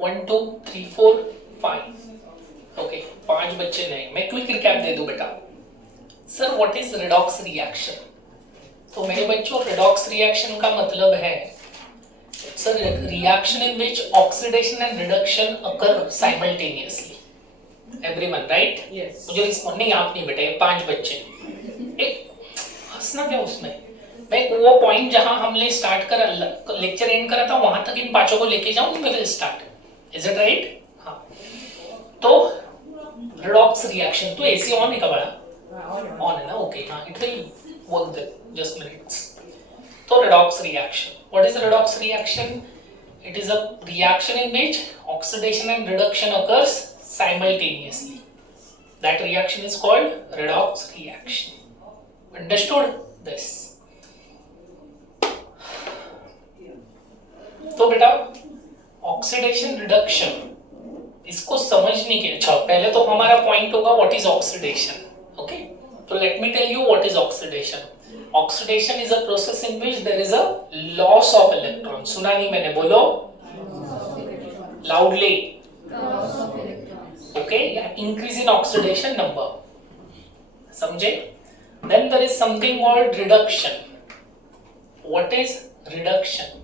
1 2 3 4 5 okay 5 बच्चे नहीं। मैं क्विक रिकैप दे दूं बेटा। Sir what is redox reaction? तो मेरे बच्चों रेडॉक्स रिएक्शन का मतलब है sir reaction in which oxidation and reduction occur simultaneously. Everyone right? Yes. मुझे रिस्पॉन्ड नहीं, आप नहीं बेटा, ये 5 बच्चे। एक हंसना क्या उसमें? मैं वो पॉइंट जहां हमने स्टार्ट करा, लेक्चर एंड करा था, वहां तक इन पांचों को लेके जाऊं, मैं will start. Is it right? हाँ। तो रेडॉक्स रिएक्शन तो एसी ऑन है का बड़ा? ऑन है ना? ओके हाँ, it will work there just minutes. तो redox reaction, what is redox reaction? It is a reaction in which oxidation and reduction occurs simultaneously. That reaction is called redox reaction. Understood this? तो बेटा oxidation reduction इसको समझने के, अच्छा पहले तो हमारा पॉइंट होगा व्हाट इज ऑक्सीडेशन। ओके, तो let me tell you what is oxidation. Oxidation is a process in which there is a loss of electron. सुना नहीं मैंने, बोलो loudly. Okay, increase in oxidation number, समझे? Then there is something called reduction. What is reduction?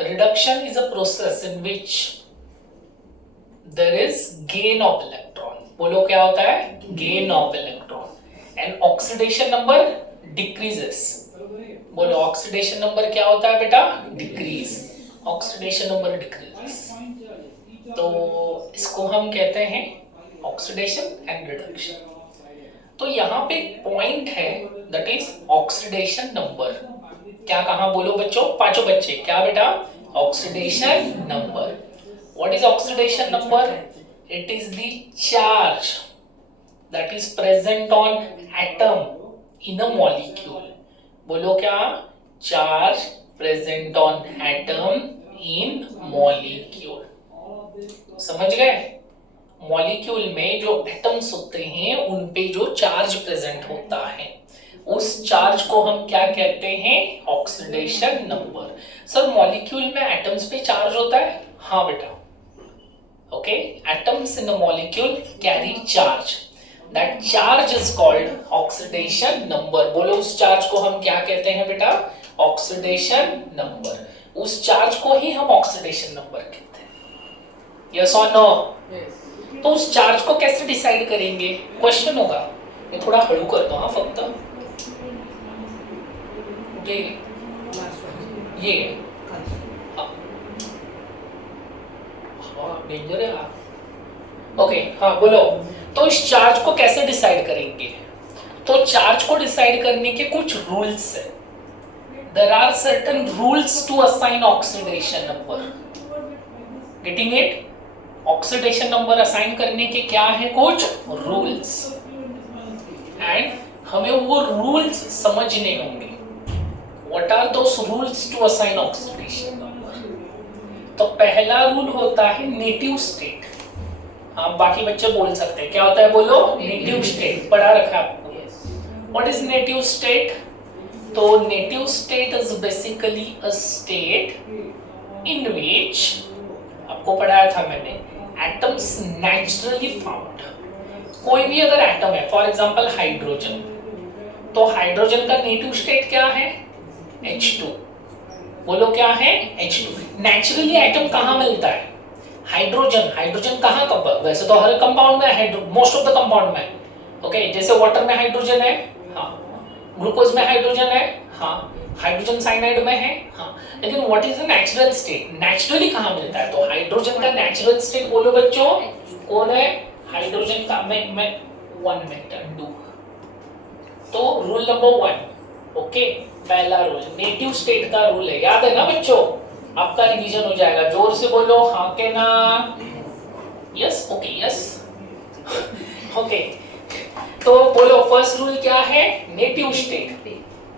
Reduction is a process in which there is gain of electron. बोलो क्या होता है? Gain of electron. And oxidation number decreases. बोलो oxidation number क्या होता है बेटा? Decrease. Oxidation number decreases. तो इसको हम कहते हैं oxidation and reduction. तो यहाँ पे एक पॉइंट है that is oxidation number. क्या कहा बोलो बच्चों? पांचों बच्चे क्या बेटा? Oxidation number. What is oxidation number? It is the charge that is present on atom in a molecule. बोलो क्या? Charge present on atom in molecule. समझ गए? मॉलिक्यूल में जो एटम्स होते हैं उन पे जो चार्ज प्रेजेंट होता है उस चार्ज को हम क्या कहते हैं? Oxidation number. सर मॉलिक्यूल में एटम्स पे चार्ज होता है? हाँ बेटा। Okay, atoms in the molecule carry charge, that charge is called oxidation number. बोलो उस चार्ज को हम क्या कहते हैं बेटा? Oxidation number. उस चार्ज को ही हम ऑक्सीडेशन नंबर कहते हैं। यस और नो? तो उस चार्ज को कैसे डिसाइड करेंगे? क्वेश्चन होगा। मैं थोड़ा हळू करतो हाँ फक्त। ये डेंजर है। ओके हाँ बोलो। तो इस चार्ज को कैसे डिसाइड करेंगे? तो चार्ज को डिसाइड करने के कुछ रूल्स है। There are certain rules to assign oxidation number. Getting it? Oxidation number assign करने के क्या है? कुछ रूल्स, एंड हमें वो रूल्स समझने होंगे। What are those rules to assign oxidation number? तो पहला रूल होता है नेटिव स्टेट। हाँ बाकी बच्चे बोल सकते हैं क्या होता है? बोलो नेटिव स्टेट। पढ़ा रखा है आपको। What is native state? तो native state is basically a state in which, आपको पढ़ाया था मैंने, एटम्स नेचुरली फाउंड। कोई भी अगर एटम है, फॉर एग्जांपल हाइड्रोजन, तो हाइड्रोजन का नेटिव स्टेट क्या है? H2। बोलो क्या है? H2। नेचुरली एटम कहाँ मिलता है? हाइड्रोजन। हाइड्रोजन कहाँ कब? वैसे तो हर कंपाउंड में है, मोस्ट ऑफ द कंपाउंड में। ओके, जैसे वाटर में हाइड्रोजन है, हाँ। ग्लूकोज में हाइड्रोजन है, हाँ। हाइड्रोजन साइनाइड में है, हाँ। लेकिन what is the natural state? Naturally कहाँ मिलता है? तो हाइड्रोजन का नेचुरल स्टेट बोलो बच्चों कौन है? हाइड्रोजन का। मैं 1 मिनट अंडू। तो रूल नंबर 1, ओके, पहला रूल नेटिव स्टेट का रूल है। याद है ना बच्चों? आपका रिवीजन हो जाएगा। जोर से बोलो हाँ के ना? यस? Okay yes. ओके, तो बोलो फर्स्ट रूल क्या है? Native state.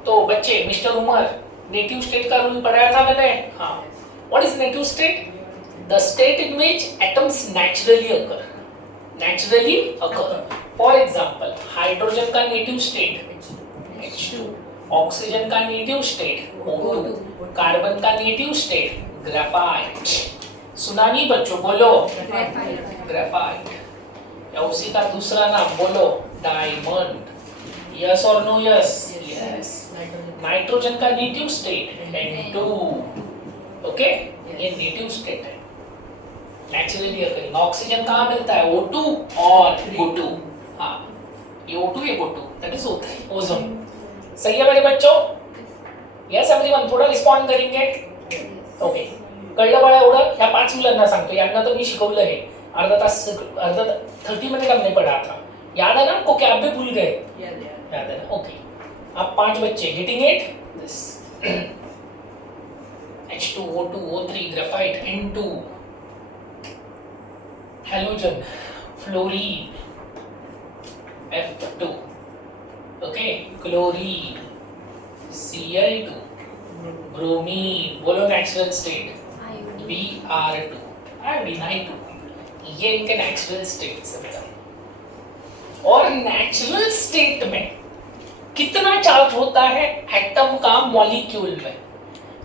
तो बच्चे मिस्टर उमर नेटिव स्टेट का रूल पढ़ाया था मैंने। हाँ, what is native state? The state in which atoms naturally occur. Naturally occur. For example hydrogen का नेटिव स्टेट H2, ऑक्सीजन का नेटिव स्टेट O2, कार्बन का नेटिव स्टेट ग्रेफाइट, सुना नहीं बच्चों, बोलो ग्रेफाइट। ग्रेफाइट, या उसी का दूसरा नाम बोलो डायमंड। यस और नो? Yes yes. नाइट्रोजन का नेटिव स्टेट N2, ओके, ये नेटिव स्टेट है, नेचुरली अकरिंग। ऑक्सीजन कहाँ मिलता है? O2 और O2, हाँ ये O2 ये O2, दैट इज ओजोन। सही है मेरे बच्चों? यस एवरीवन, थोडा रिस्पॉन्ड करेंगे? ओके, कळलं बाळा एवढं? ह्या 5 मुलांना सांगतो, यांना तर मी शिकवलं आहे अर्धा 30 मिनट हमने पढ़ा था, याद है ना आपको? क्या आप भी भूल गए? याद है ना? ओके, आप 5 बच्चे, getting it? This H2 O2 O3 graphite N2, halogen fluorine F2, okay, chlorine Cl2, bromine, बोलो natural state Br2, iodine I2, ये इनके नेचुरल स्टेट्स है बेटा। और नेचुरल स्टेट में कितना चार्ज होता है एटम का मॉलिक्यूल में?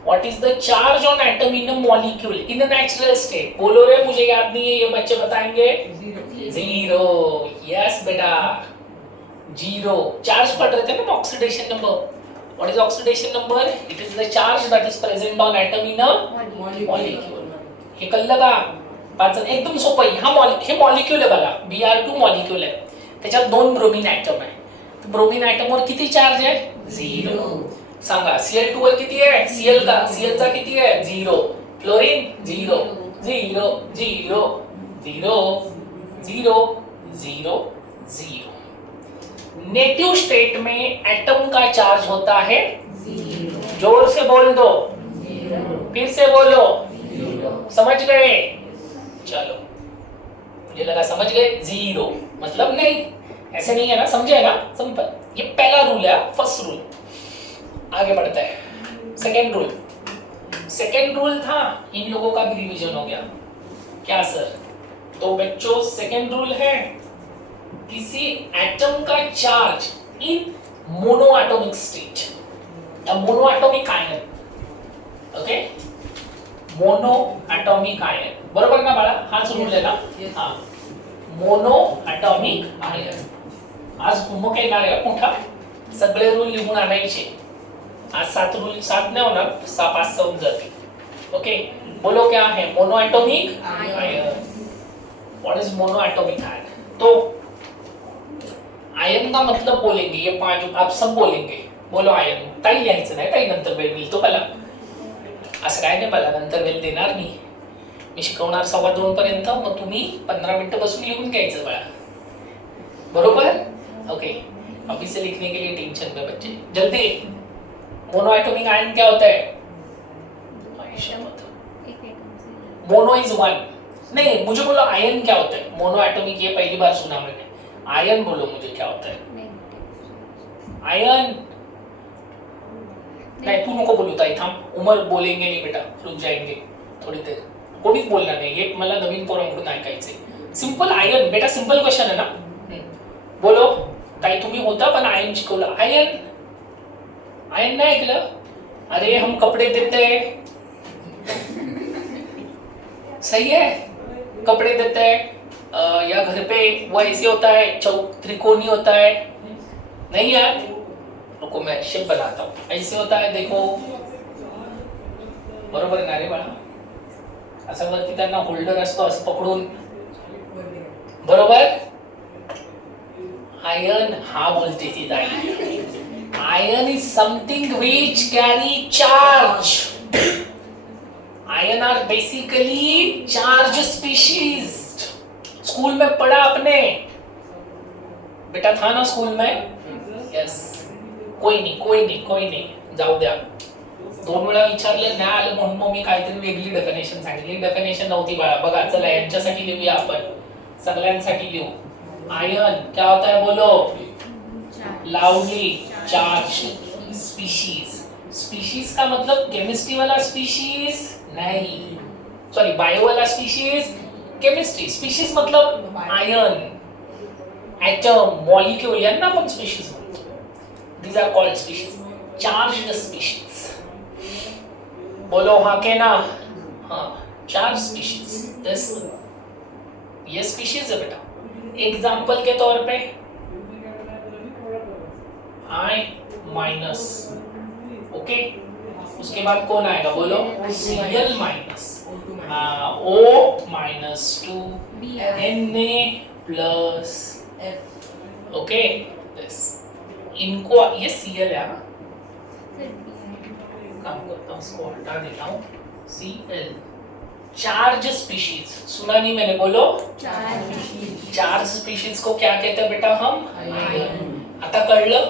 What is the charge on atom in a molecule in a natural state? बोलो रे, मुझे याद नहीं है, ये बच्चे बताएंगे। 0, यस बेटा, 0। चार्ज पढ़ रहे थे ना, oxidation number. What is oxidation number? It is the charge that is present on atom in a molecule. हे कळलं का? 5 जण, एकदम सोपं आहे। हे मॉलिक्यूल आहे बघा, Br2 मॉलिक्यूल आहे, त्याच्यात 2 ब्रोमीन ॲटम आहे। तर ब्रोमीन ॲटम वर किती चार्ज आहे? 0। सांगा Cl2 वर किती आहे? Cl चा किती आहे? 0। फ्लोरीन 0 0 0 0 0 0 0। नेटिव स्टेट में एटम का चार्ज होता है 0। जोर से बोल दो, 0। फिर से बोलो, 0। समझ गए? चलो, मुझे लगा समझ गए। 0 मतलब नहीं, ऐसे नहीं है ना, समझे ना? सिंपल, ये पहला रूल है, फर्स्ट रूल। आगे बढ़ता है सेकेंड रूल। सेकेंड रूल था, इन लोगों का भी रिवीजन हो गया क्या सर? तो बच्चों सेकेंड रूल है, किसी एटम का charge in monoatomic state, monoatomic ion, okay, monoatomic ion, बरोबर ना बाळा? हाच रूल आहे ना? हा, मोनोएटॉमिक आयन। आज होमवर्क येणार आहे मोठा, सगळे रूल लिहून आणायचे। आज 7 रूल, 7 नाही होणार, 5 होऊन जातील। ओके, बोलो क्या है monoatomic ion? What is monoatomic ion? तो आयन का मतलब बोलेंगे, ये 5 आप सब बोलेंगे। बोलो आयन, ताई लिहायचं नाही, ताई नंतर वेळ मिळेल तो पहिला, असं काय नाही, पहिला नंतर वेळ देणार मी शिकवणार 2:15 पर्यंत, मग तुम्ही 15 मिनिटं बसून लिहून घ्यायचं बाळा, बरोबर? ओके, अभी से लिखने के लिए टेंशन में बच्चे, जल्दी। मोनोएटॉमिक आयन क्या होता है? मोनो इज 1, नहीं मुझे बोलो आयन क्या होता है? मोनोएटॉमिक ये पहली बार सुना मैंने, आयन बोलो मुझे क्या होता है? आयन नहीं, तू नको बोलू ताई, थांब, उमर बोलेंगे नहीं बेटा, रुक जाएंगे थोड़ी देर, कोणीच बोलणार नाही, हे मला नवीन पोरांकडून ऐकायचंय। सिंपल आयन बेटा, सिंपल क्वेश्चन आहे ना? बोलो ताई, तुम्ही होता पण आयन शिकवलं। आयन, आयन नाही ऐकलं? अरे हम कपड़े देते हैं, सही है, कपड़े देते हैं, या घर पे वो ऐसे होता है, चौक त्रिकोणी होता है, नहीं यार, रुको मैं शेप बनाता हूँ, ऐसे होता है देखो, बरोबर ना रे बाळा? असं वरती त्यांना होल्डर असतो, असं पकडून, बरोबर? आयन, हा बोलते ती ताई, ion is something which carry charge. Ion are basically charge species. School में पढ़ा आपने बेटा, था ना स्कूल में? यस, कोई नहीं, जाऊ द्या। 2 वेळा विचारलं नाही आलं म्हणून मग मी काहीतरी वेगळी डेफिनेशन सांगितली, डेफिनेशन नव्हती बाळा। बघा चला, यांच्यासाठी लिहूया आपण, सगळ्यांसाठी लिहू। आयन क्या होता है बोलो? Loudly, charge species. स्पीशीज का मतलब केमिस्ट्री वाला स्पीशीज नहीं, सॉरी बायो वाला स्पीशीज, केमिस्ट्री। स्पीशीज मतलब आयन, एटम, मॉलिक्यूल, यांना आपण स्पीशीज म्हणतो। These are called species, charged species. बोलो हाँ के ना? हाँ, 4 स्पीशीज, ये स्पीशीज है बेटा। एग्जाम्पल के तौर पे I माइनस, ओके। उसके बाद कौन आएगा बोलो? Cl minus, O minus 2, Na plus okay. इनको ये Cl है, काम करता हूँ, इसको हटा देता हूँ। Cl चार्ज स्पीशीज, सुना नहीं मैंने, बोलो चार्ज स्पीशीज को क्या कहते हैं बेटा हम? आयन। आता कळलं?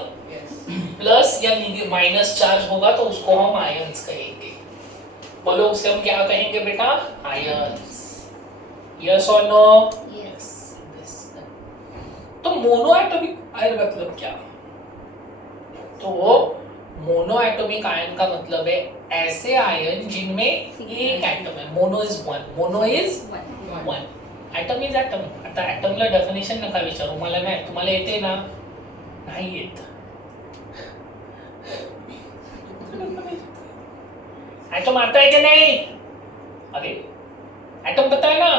प्लस या माइनस चार्ज होगा तो उसको हम आयंस कहेंगे। बोलो उसे हम क्या कहेंगे बेटा? आयंस। यस और नो? यस। तो मोनो एटॉमिक आयन मतलब क्या? तो वो मोनो एटॉमिक आयन का मतलब है ऐसे आयन जिनमें एक एटम है। Mono is one, mono is one, atom is atom. आता एटमला डेफिनेशन नका विचारू, मला नाही, तुम्हाला येते ना? नाही येत। एटम आता है कि नहीं? अरे एटम पता है ना?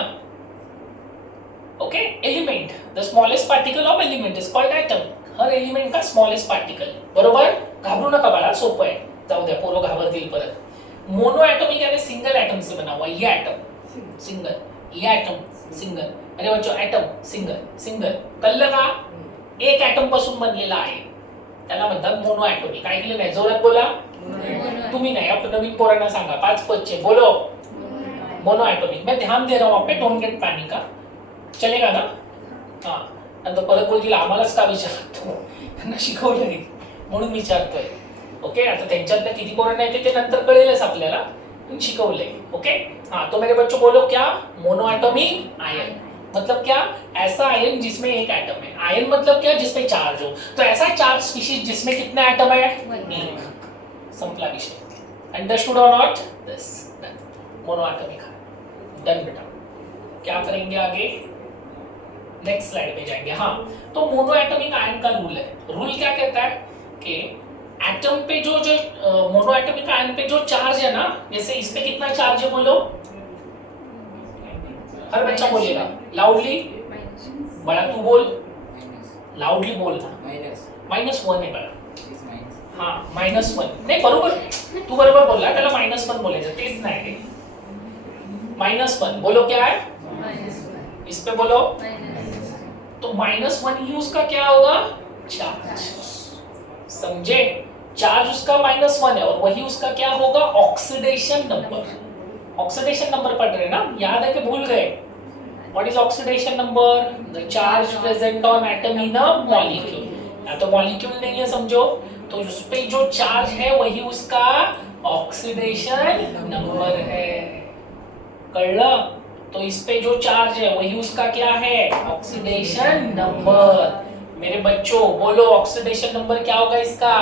Okay, element, the smallest particle of element is called atom. Her element का स्मॉलेस्ट पार्टिकल, बरोबर? घाबरू नका बाळा, सोपं आहे, जाऊ द्या, पोरं घाबरतील परत। मोनो एटॉमिक यानी सिंगल एटम से बना हुआ, ये एटम सिंगल, ये एटम सिंगल। अरे बच्चों, एटम सिंगल सिंगल, कळलं का? एक एटम पासून बनलेला आहे, त्याला म्हणतात मोनो एटॉमिक। ऐकलं नाही? जोरात बोला। तुम्ही नहीं, आप नवीन पोरांना सांगा, 5 पदचे बोलो मोनो एटॉमिक। मैं ध्यान दे रहा हूँ आप पे, डोंट गेट पैनिक का, चलेगा ना? हाँ, नंतर परत बोलतील आम्हालाच का विचारतो, त्यांना शिकवलं नाही म्हणून विचारतोय। ओके, आता त्यांच्यातलं किती पोरांना येते ते नंतर कळेलच आपल्याला, पण शिकवलंय। ओके, हाँ, तो मेरे बच्चों बोलो क्या? मोनो एटॉमिक आयन मतलब क्या? ऐसा आयन जिसमें एक एटम है। आयन मतलब क्या? जिसमें चार्ज हो। तो ऐसा चार्ज स्पीशीज जिसमें कितना एटम है? एक। संपला विषय। अंडरस्टूड और not? This done, mono atomic done बेटा। क्या करेंगे आगे? नेक्स्ट स्लाइड पे जाएंगे। हाँ, तो मोनो एटॉमिक आयन का रूल है। रूल क्या कहता है कि एटम पे जो मोनो एटॉमिक आयन पे जो चार्ज है ना, जैसे इस पे कितना चार्ज है बोलो? हर बच्चा बोलेगा लाउडली, बड़ा तू बोल, लाउडली बोलना। -1 है बड़ा। हाँ, -1 नाही, बरोबर तू बरोबर बोलला, त्याला -1 बोलायचं, तेच नाही रे। -1 बोलो क्या है? इस पे बोलो। तो -1 ही उसका क्या होगा? चार्ज। समझे? चार्ज उसका -1 है और वही उसका क्या होगा? Oxidation number. ऑक्सीडेशन नंबर पढ़ रहे ना, याद है कि भूल गए? What is oxidation number? The charge present on atom in a molecule. या तो मॉलिक्यूल नहीं है समझो, तो उस पे जो चार्ज है वही उसका ऑक्सीडेशन नंबर है। कळलं? तो इस पे जो चार्ज है वही उसका क्या है? Oxidation number. मेरे बच्चों बोलो ऑक्सीडेशन नंबर क्या होगा इसका?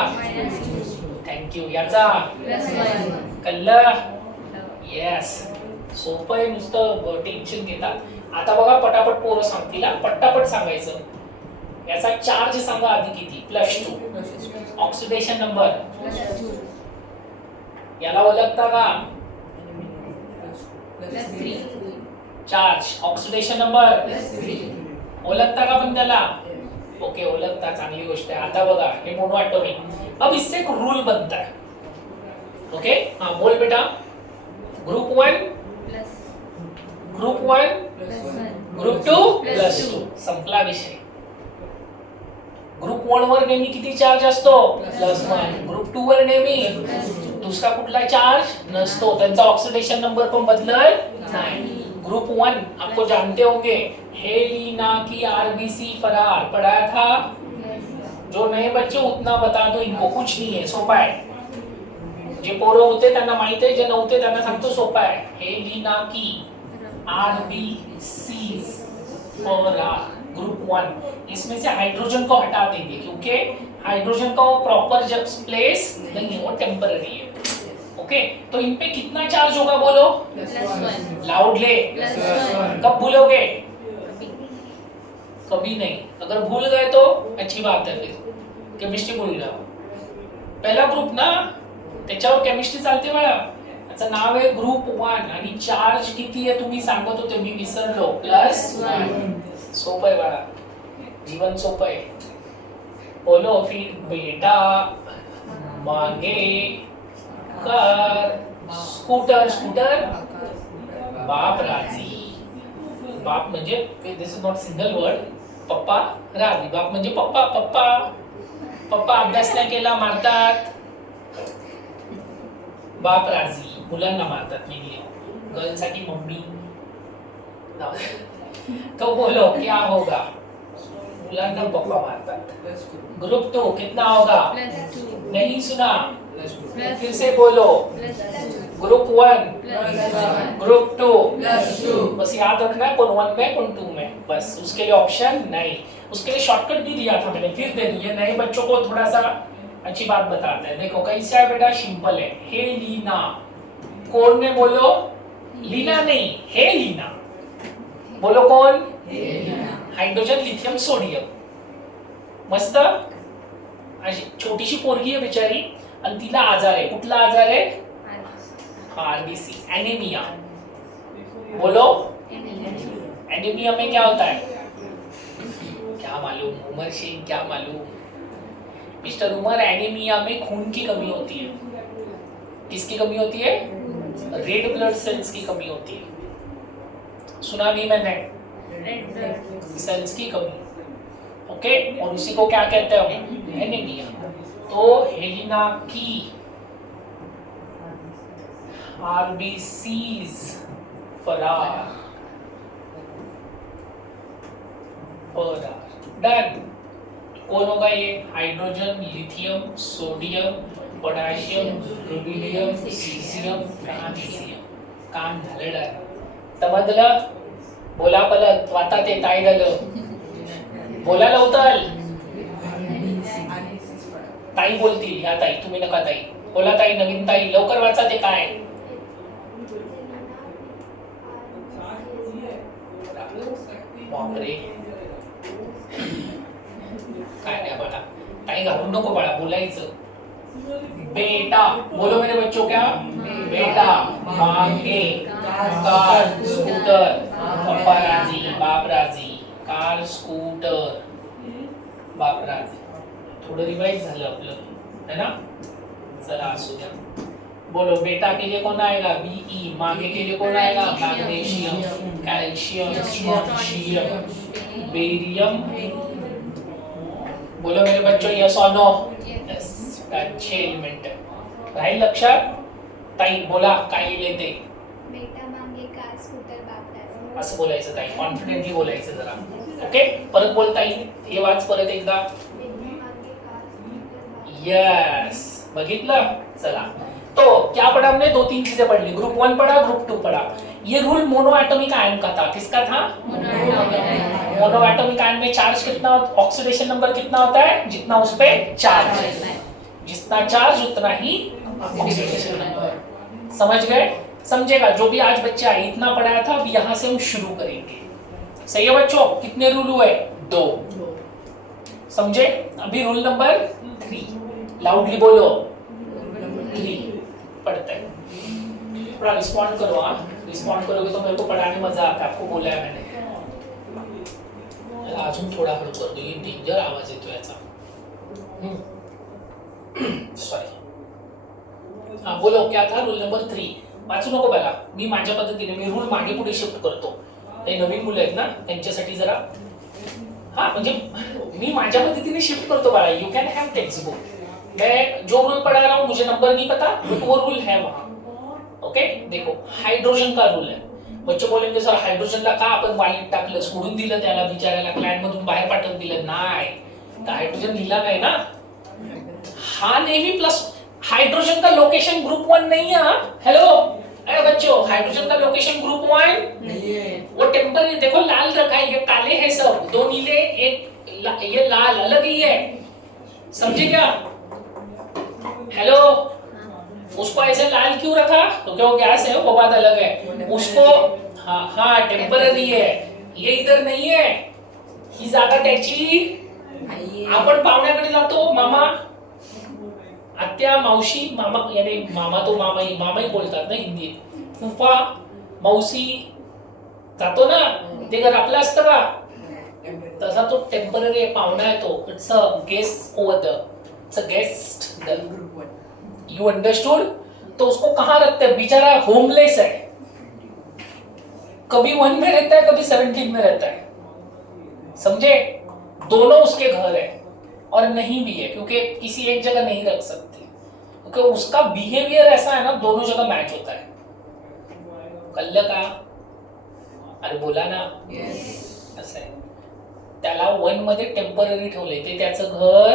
Thank you. याचा कळलं? यस, सोपं आहे, नुसतं टेन्शन घेतात। आता बघा पटापट पोरं सांगतील, पटापट सांगायचं। याचा चार्ज सांगा आधी किती? +2। ऑक्सिडेशन नंबर याला ओळखता का? +3। चार्ज ऑक्सिडेशन नंबर +3 ओळखता का पण त्याला? ओके, ओळखता, चांगली गोष्ट आहे। आता बघा हे मोनो एटॉमिक, अब इससे एक रूल बनता है। ओके, हाँ बोल बेटा। ग्रुप 1 ग्रुप 1 ग्रुप 2 +2, संपला विषय। ग्रुप 1 वर नेहमी किती चार्ज असतो? +1। ग्रुप 2 वर नेहमी दुसरा कुठला चार्ज नसतो, त्यांचा ऑक्सिडेशन नंबर पण बदलत नाही। ग्रुप 1 आपको जानते होंगे, हेलिना की आरबीसी फरार पढ़ाया था। जो नए बच्चे उतना बता दो, इनको कुछ नहीं है, सोपा है। जे पोरं होते त्यांना माहित आहे, जे नव्हते त्यांना सांगतो, सोपा है। हेलिना की आरबीसी फरार ग्रुप 1। इसमें से हाइड्रोजन को हटा देंगे क्योंकि हाइड्रोजन का वो प्रॉपर जब प्लेस नहीं है, वो टेम्पररी है। ओके, तो इन पे कितना चार्ज होगा बोलो? +1। लाउडली कब भूलोगे? कभी नहीं। अगर भूल गए तो अच्छी बात है, फिर केमिस्ट्री भूल जाओ। पहला ग्रुप ना, त्याच्यावर केमिस्ट्री चालते बाळा। याचं नाव आहे ग्रुप 1 आणि चार्ज किती आहे तुम्ही सांगत होते, मी विसरलो. +1. सोपं आहे बाळा, जीवन सोपं आहे. बोलो फिर बेटा मांगे कार स्कूटर. स्कूटर बाप राजी. बाप म्हणजे this is not single word. पप्पा राजी. बाप म्हणजे पप्पा. पप्पा पप्पा अभ्यास नाही केला मारतात. बाप राजी. मुलांना मारतात नाही, गर्लसाठी मम्मी. तो बोलो क्या होगा, मुलांना पप्पा मारतात. ग्रुप 2 कितना होगा, नहीं सुना, फिर से बोलो. ग्रुप 1 ग्रुप 2 बस याद रखना है, कौन 1 में कौन 2 में, बस उसके लिए ऑप्शन नहीं. उसके लिए शॉर्टकट भी दिया था मैंने, फिर दे दिया. नए बच्चों को थोड़ा सा अच्छी बात बताते हैं. देखो कैसा है बेटा, सिंपल है. हे लीना, कौन ने बोलो, लीना नहीं, हे लीना. बोलो कौन, हाइड्रोजन लिथियम सोडियम. मस्त. अशी छोटीशी पोरगी आहे बिचारी आणि तिला आजार आहे. कुठला आजार आहे, आरबीसी, एनीमिया. बोलो एनीमिया में क्या होता है, क्या मालूम उमर शेख, क्या मालूम मिस्टर उमर. एनीमिया में खून की कमी होती है. किसकी कमी होती है, रेड ब्लड सेल्स की कमी होती है. सुना नहीं मैंने, रेड ब्लड सेल्स की कमी. ओके, और उसी को क्या कहते हैं, एनीमिया. तो हेलिना की आरबीसीज फरार. डन. कौन होगा ये, hydrogen lithium sodium potassium rubidium caesium francium. काम झालं. डन. समजलं. बोला पलत वाता ते काय झालं, बोला लवकर. ताई बोलतील, या ताई, तुम्ही नका ताई. बोला ताई, नवीन ताई, लवकर वाचा ते काय. बापरे, काय नाही बाळा, ताई घालू नको बाळा, बोलायचं. बेटा बोलो मेरे बच्चों, क्या बेटा मांगे कार स्कूटर. पप्पा राजी, बाप राजी. कार स्कूटर बाप राजी. थोडं रिवाइज झालं आपलं, है ना. चला असू द्या. बोलो बेटा के लिए कौन आएगा, बीई. मांगे के लिए कौन आएगा, मैग्नीशियम कैल्शियम पोटेशियम बेरियम. बोलो मेरे बच्चों, यस और नो. यस. 6 एलिमेंट राहील लक्षात. ताई बोला काय लिहिले ते, बेटा मांगे कार स्कूटर बाप राजी. असं बोलायचं ताई, कॉन्फिडेंटली बोलायचं जरा. ओके, परत बोलता येईल. हे वाच परत एकदा. यस, बघितलं. चला, तो क्या पढ़ा हमने, 2-3 चीजें पढ़ ली. ग्रुप 1 पढ़ा, ग्रुप 2 पढ़ा. ये रूल मोनो एटॉमिक आयन का था. किसका था, मोनो एटॉमिक आयन में चार्ज कितना, ऑक्सीडेशन नंबर कितना होता है, जितना उस पे चार्ज है. जितना चार्ज उतना ही ऑक्सीडेशन नंबर. समझ गए, समझेगा. जो भी आज बच्चे आए, इतना पढ़ाया था. अब यहाँ से हम शुरू करेंगे. सही है बच्चों, कितने रूल हुए, 2. समझे. अभी रूल नंबर 3, लाउडली बोलो. 3 पढ़ते हैं. थोड़ा रिस्पॉन्ड करो. हाँ, रिस्पॉन्ड करोगे तो मेरे को पढ़ाने मजा आता है. आपको बोला है मैंने. अजून थोडा हळू कर दो, ये डेंजर आवाज येतो याचा. सॉरी. हाँ बोलो, क्या था रूल नंबर 3. वाचू नको बघा, मी माझ्या पद्धतीने मी रूल मागे पुढे शिफ्ट करतो. ते नवीन मुलं आहेत ना, त्यांच्यासाठी जरा. हाँ म्हणजे मी माझ्या पद्धतीने शिफ्ट करतो बाळा. You can have text book. मैं जो रूल पढ़ा रहा हूँ मुझे नंबर नहीं पता, बट वो रूल है वहाँ. ओके, देखो हाइड्रोजन का रूल है. बच्चे बोलेंगे सर हाइड्रोजनला का आपण वालीत टाकलं, सोडून दिलं त्याला बिचाऱ्याला, क्लायंट मधून बाहेर पाठवून दिलं. नाही, तर हाइड्रोजन लिहिला नाही ना. हा नेहमी प्लस. हाइड्रोजन का लोकेशन ग्रुप 1 नहीं है. हेलो अरे बच्चों, हाइड्रोजन का लोकेशन ग्रुप 1 नहीं है. वो टेम्परेरी देखो, लाल रखा है, ये काले हैं सब. 2 नीले, एक ये लाल, अलग ही है. समझे क्या. हेलो, उसको ऐसे लाल क्यों रखा, क्योंकि वो गैस है, वो बात अलग है. उसको हाँ हाँ टेम्पररी है. ये इधर नहीं है, ही जागा त्याची. आपण पाहुण्याकडे जातो, मामा आत्या मावशी मामा यानी मामा तो मामाही बोलतात ना हिंदीत. फुफा मावशी जातो ना ते घर आपलं असतं का तसा तो टेम्पररी पाहुणा आहे तो. It's a guest over the it's a guest you understood. तो उसको कहाँ रखते हैं बेचारा होमलेस है कभी 1 में रहता है कभी 17 में रहता है समझे. दोनों उसके घर है और नहीं भी है क्योंकि किसी एक जगह नहीं रख सकते क्योंकि उसका बिहेवियर ऐसा है ना दोनों जगह मैच होता है. कळलं का अरे बोला ना असं आहे. त्याला 1 मध्ये टेम्पररी ठेवले ते त्याचं घर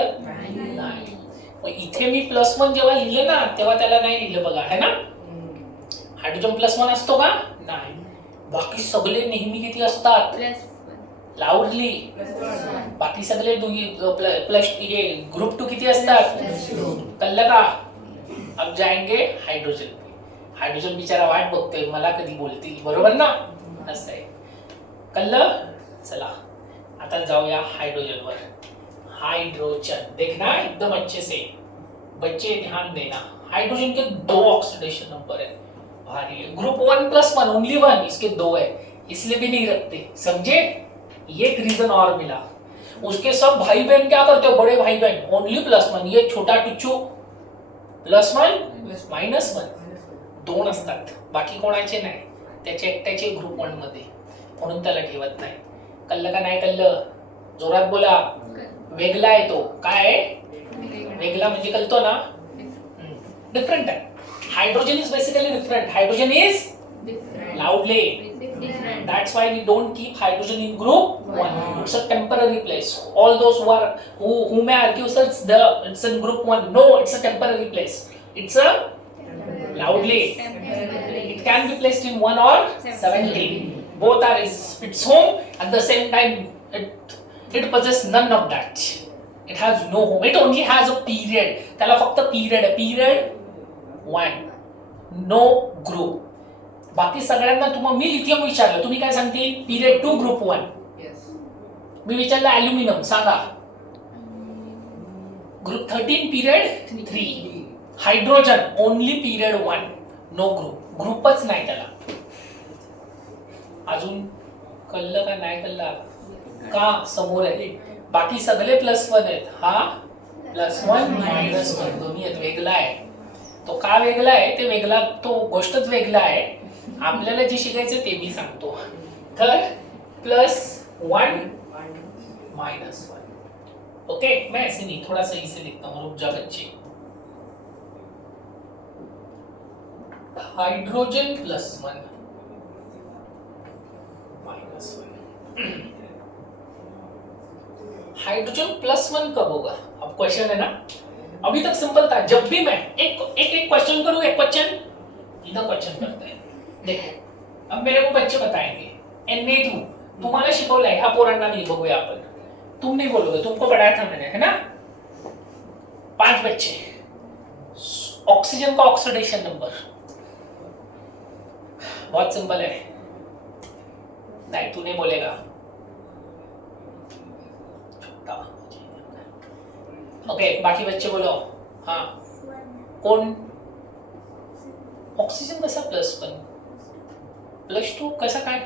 नाही. मग इथे मी +1 जेव्हा लिहिलं ना तेव्हा त्याला नाही लिहिलं बघा है ना. हायड्रोजन +1 असतो का नाही. बाकी सगळे नेहमी किती असतात लाऊडली. बाकी सगळे प्लस ये ग्रुप 2 किती असतात कळलं का. अब जाएंगे हायड्रोजन. हायड्रोजन बिचारा वाट बघतोय मला कधी बोलतील बरोबर ना असं आहे. कळलं. चला आता जाऊया हाइड्रोजन वर. हाइड्रोजन देखना एकदम अच्छे से बच्चे ध्यान देना. हाइड्रोजन के 2 ऑक्सीडेशन नंबर है भारी है. ग्रुप 1+1 ओनली 1 इसके 2 है इसलिए भी नहीं रखते समझे. ये एक रीजन और मिला. उसके सब भाई बहन क्या करते हो बड़े भाई बहन ओनली +1. ये छोटा टुच्चू +1 -1 2 असतात बाकी कोणाचे नाही. त्याचे एकट्याचे ग्रुप 1 मध्ये म्हणून त्याला ठेवत नाही. कळलं का नाही कळलं जोरात बोला. वेगळा आहे तो काय आहे वेगळा म्हणजे कळतो ना डिफरंट आहे. Hydrogen is basically different. Hydrogen is लाऊडली. That's why we don't keep hydrogen in group 1. It's a temporary place. All those who may argue it's in group 1. No, it's a temporary place. It's a loudly. It can be placed in 1 or 17. Both are its home. At the same time, it possesses none of that. It has no home. It only has a period. त्याला फक्त period 1. No group. बाकी सगळ्यांना तुम्हाला मी lithium विचारलं तुम्ही काय सांगतील period 2 group 1. मी विचारलं ॲल्युमिनियम सांगा group 13 period 3. Hydrogen only period 1 no ग्रुपच नाही त्याला. अजून कळलं का नाही कळलं का समोर आहे. बाकी सगळे +1 आहेत. हा +1 -1 दोन्ही आहेत. वेगळा आहे तो. का वेगळा आहे ते वेगळा तो गोष्टच वेगळा आहे. आपल्याला जे शिकायचं ते मी सांगतो. तर +1 -1 ओके. मैं ऐसे नहीं थोड़ा सही से लिखता हूँ रुक जा बच्चे. हाइड्रोजन +1 -1. हाइड्रोजन +1 कब होगा अब क्वेश्चन है ना. अभी तक सिंपल था. जब भी मैं एक क्वेश्चन करूं एक क्वेश्चन इधर क्वेश्चन करते हैं. देखो अब मेरे को बच्चे बताएंगे Na2 तुम्हाला शिकवलंय ह्या पोरांना नाही बघूया आपण. तुम नहीं बोलोगे तुमको पढ़ाया था मैंने है ना. 5 बच्चे. ऑक्सीजन का ऑक्सीडेशन नंबर बहुत सिंपल है. नहीं तू नहीं बोलेगा. ओके बाकी बच्चे बोलो. हाँ कौन ऑक्सीजन कसा +1 +2 कसा काय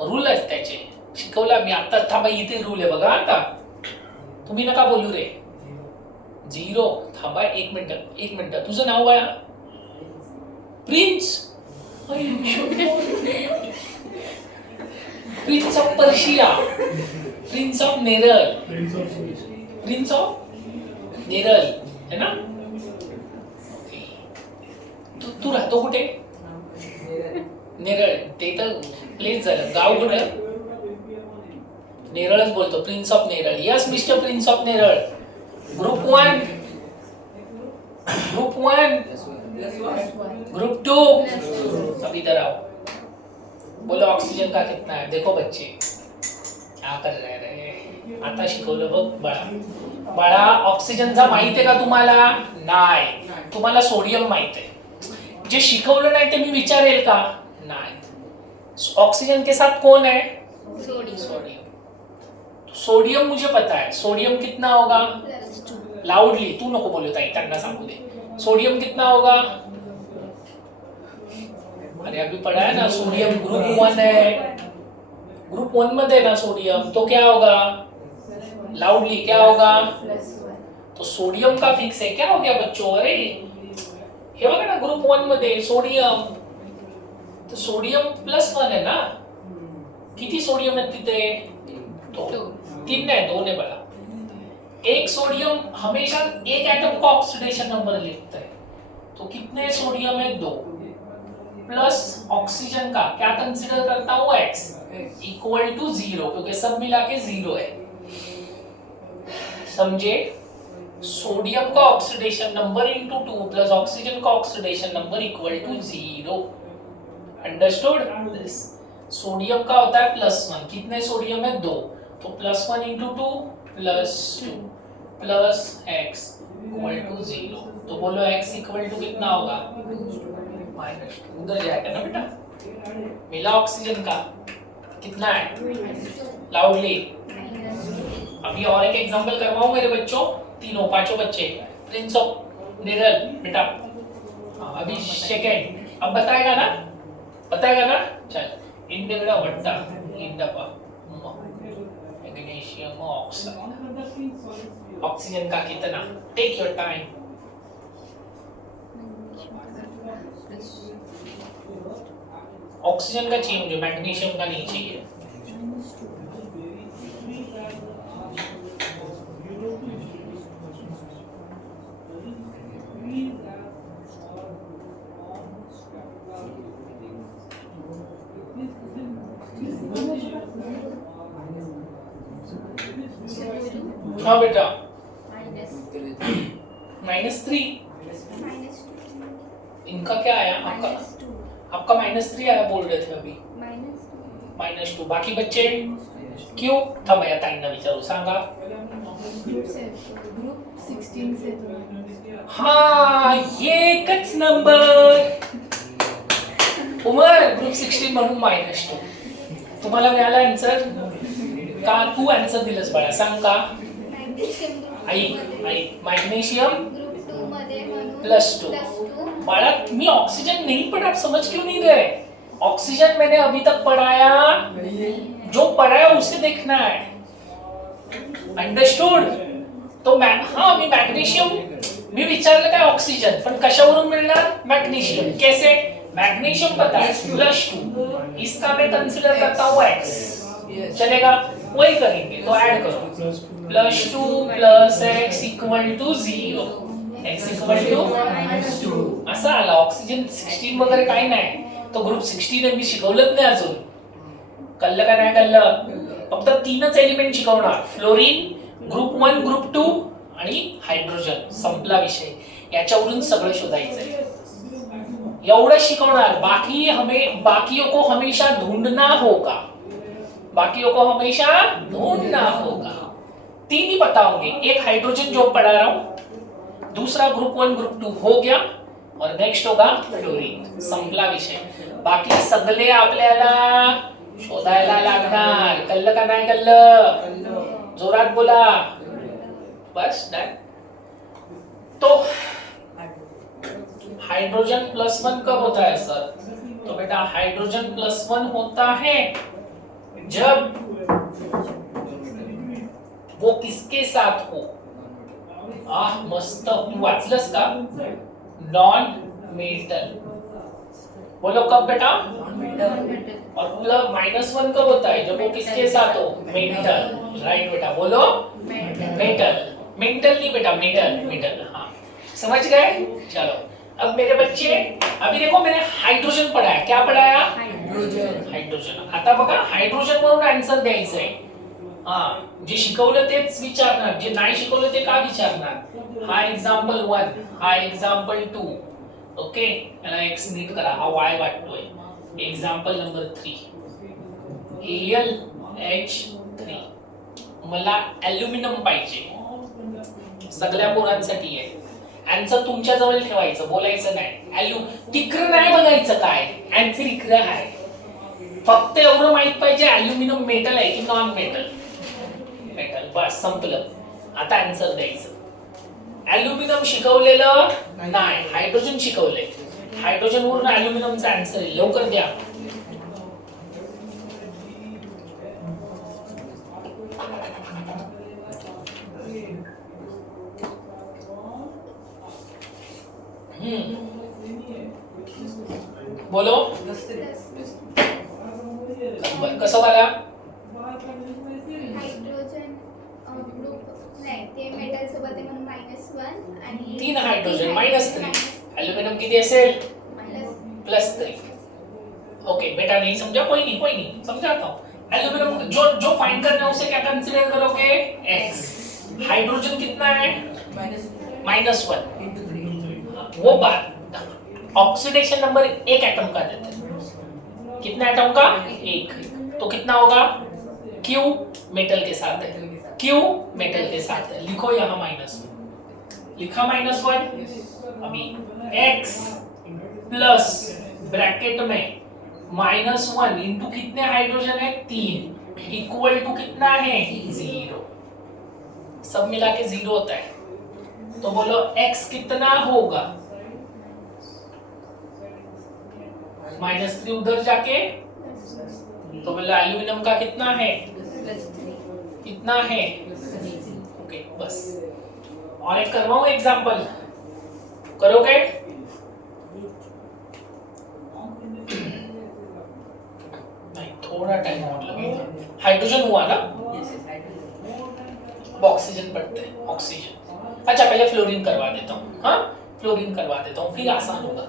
रूल आहेत त्याचे शिकवला मी आता. थांबा इथे रूल आहे बघा. आता तुम्ही नका बोलू रे. 0 थांबा 1 मिनिट. तुझं नाव काय prince. Prince of Persia. Prince of Neral. Prince of Neral है ना. तू राहतो कुठे नेरळ. ते तर प्लेस झालं गाव कुठं नेरळच बोलतो. Prince of Neral. Yes mister prince of Neral. Group 1 group 2. अब इधर आओ बोलो ऑक्सीजन का कितना है. देखो बच्चे क्या कर रहे आता शिकवलं बघ बाळा. ऑक्सिजनचा माहित आहे का तुम्हाला नाही. तुम्हाला सोडियम माहित आहे. जे शिकवलं नाही ते मी विचारेल का नाही. ऑक्सीजन के साथ कौन है सोडियम. सोडियम मुझे पता है. सोडियम कितना होगा लाउडली, तू नको बोलू ताई, त्यांना सांगू दे. सोडियम कितना होगा? अरे अभी पढ़ा है ना, सोडियम ग्रुप 1 है, ग्रुप 1 मध्ये ना सोडियम, तो क्या होगा? लाउडली क्या होगा? तो सोडियम का फिक्स है. क्या हो गया बच्चों? अरे हे बघा ना, ग्रुप 1 मध्ये सोडियम, तो सोडियम +1 है ना. किती सोडियम है तिथे? 2. 3 नाही, 2 है बघा. एक सोडियम हमेशा एक एटम का ऑक्सीडेशन नंबर लिखता है, तो कितने सोडियम है? 2 प्लस ऑक्सीजन का क्या कंसीडर करता हूं? X इक्वल टू 0, क्योंकि सब मिला के 0 है. समझे? सोडियम का oxidation number into 2 plus oxygen का oxidation number equal to 0. Understood this? Sodium का होता है +1, कितने सोडियम है? 2, तो +1 into 2 +2 plus x equal to 0. तो बोलो x इक्वल टू कितना होगा? -2. उधर जाएगा ना बेटा. मिला ऑक्सीजन का कितना है? लाउडली. अभी और एक एग्जांपल करवाऊं मेरे बच्चों, तीनों पांचों बच्चे. प्रिंस ऑफ निरल बेटा, अभी सेकंड. अब बताएगा ना? बताएगा ना? चल. इंडिगड़ा वट्टा इंडपा मैग्नीशियम ऑक्साइड. ऑक्सीजन का कितना? Take your time. ऑक्सीजन का चाहिए मुझे, मैग्नीशियम का नहीं चाहिए. हाँ बेटा. -3. इनका क्या आया? आपका -3 आया बोल रहे थे अभी. -2. बाकी बच्चे क्यों? थांबा या ताईंना विचारू, सांगा. ग्रुप 16 से हाँ, ये एकच नंबर. उमर ग्रुप 16 म्हणून -2. तुम्हाला मिळाला आन्सर का? तू आन्सर दिलंस बाळा, सांग का? मैग्नीशियम ग्रुप 2 मध्ये म्हणून +2. बाळा मी ऑक्सीजन नहीं पढ़ा, आप समझ क्यों नहीं रहे? ऑक्सीजन मैंने अभी तक पढ़ाया, जो पढ़ाया उसे देखना है. अंडरस्टूड? तो हाँ, मी मैग्नीशियम मी विचारलं काय ऑक्सीजन, पण कशावरून मिळणार? मैग्नीशियम. कैसे? मैग्नीशियम पता है +2, इसका मैं कंसीडर करता हूँ x. चलेगा? वही करेंगे, तो ऐड करो. +2 plus x equal to 0. x equal to -2. असा आला. ऑक्सीजन 16 वगैरे काही नाही. तो ग्रुप 16 मी शिकवलंच नाही अजून. कळलं का नाही कळलं? फक्त 3च एलिमेंट शिकवणार. फ्लोरीन, ग्रुप 1, ग्रुप 2 आणि हायड्रोजन. संपला विषय. याच्यावरून सगळं शोधायचंय. एवढं शिकवणार. बाकियों को हमेशा ढूंढना होगा. बाकियों को हमेशा ढूंढना होगा. 3 ही बताओगे. एक हाइड्रोजन जो पढ़ा रहा हूं, दूसरा ग्रुप 1 ग्रुप 2 हो गया, और नेक्स्ट होगा फ्लोरीन. संपला विषय. बाकी सगळे आपल्याला शोधायला लागणार. कळलं का नाही कळलं? जोरात बोला. बस डन. तो हाइड्रोजन +1 कब होता है सर? तो बेटा हाइड्रोजन +1 होता है जब वो किसके साथ हो? मस्त. तू वाचलंस का? Non metal. बोलो कब बेटा? और -1 कब होता है? जब वो किसके साथ हो? मेटल. राइट बेटा, बोलो मेटल. मेटल नहीं बेटा, मेटल. हाँ, समझ गए? चलो अब मेरे बच्चे, अभी देखो मैंने हाइड्रोजन पढ़ाया. क्या पढ़ाया? हाइड्रोजन. आता बघा, हाइड्रोजन वरून आन्सर द्यायचं आहे. जे शिकवलं तेच विचारणार, जे नाही शिकवलं ते का विचारणार. हा एग्जांपल 1, हा एग्जांपल 2. ओके, याला x नीट करा. हा y वाटतोय. Example number 3, AlH3. मला ॲल्युमिनियम पाहिजे. सगळ्या पोरांसाठी आहे. आन्सर तुमच्या जवळ ठेवायचं, बोलायचं नाही. तिकडं नाही बघायचं काय आन्सर इकडं आहे. फक्त एवढं माहित पाहिजे ॲल्युमिनियम मेटल आहे की नॉन मेटल. मेटल. बस संपलं. आता आन्सर द्यायचं. ॲल्युमिनियम शिकवलेलं नाही, हायड्रोजन शिकवले. हायड्रोजन वरून ॲल्युमिनियमचा आन्सर आहे, लवकर द्या. बोलो कसं वाला हायड्रोजन ग्रुप नाही ते मेटल सोबत आहे म्हणून -1 आणि 3 हायड्रोजन -3. ॲल्युमिनियम किती असेल +3. ओके बेटा, नहीं समझा? कोई नहीं समझाता हूँ. एल्यूमिनियम जो फाइंड करना है उसे क्या कंसीडर करोगे? x. हाइड्रोजन कितना है? -1. वो बात ऑक्सीडेशन नंबर एक एटम का देते हैं. कितना एटम का? एक. तो कितना होगा? Q मेटल के साथ है, Q मेटल के साथ है. लिखो यहाँ -1. लिखा -1. अभी x प्लस ब्रैकेट में -1 इंटू कितने हाइड्रोजन है? 3 इक्वल टू कितना है? 0. सब मिला के 0 होता है. तो बोलो x कितना होगा? -3 उधर जाके, तो बोलो एल्यूमिनियम का कितना है? कितना है? ओके बस. और एक करवाऊं एग्जांपल, करोगे? नहीं, थोड़ा टाइम और लगेगा. हाइड्रोजन हुआ ना, अब ऑक्सीजन पढ़ते हैं. ऑक्सीजन. अच्छा पहले फ्लोरीन करवा देता हूँ. हाँ फ्लोरीन करवा देता हूँ, फिर आसान होगा.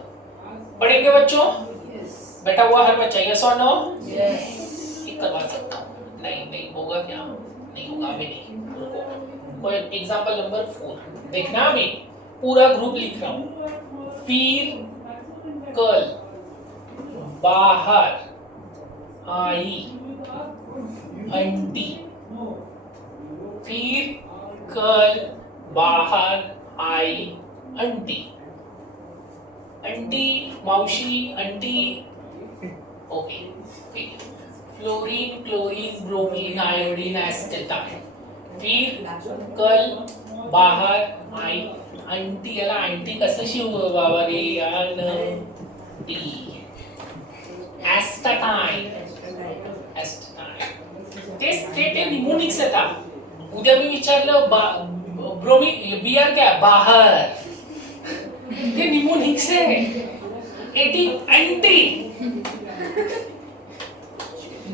पढ़ेंगे बच्चों? बैठा हुआ हर बच्चा यस और नो? एक करवा सकता हूँ. नहीं होगा क्या? नहीं होगा अभी नहीं. रुको. एग्जांपल नंबर 4 देखना. अभी पूरा ग्रुप लिख रहा हूँ. फिर कल बाहर आई आंटी. फिर कल बाहर आई आंटी. आंटी मावशी aunty. Okay. Fluorine chlorine bromine iodine acetyl. फिर कल बाहर आई आंटी. याला आंटी कसं शिवू बाबा रे? आंटी. एस्टाटाइन. ते निमोनिक्स येतात. उद्या मी विचारलं ब्रोमी बियर क्या बाहर, ते निमोनिक्स आहे. AT anti.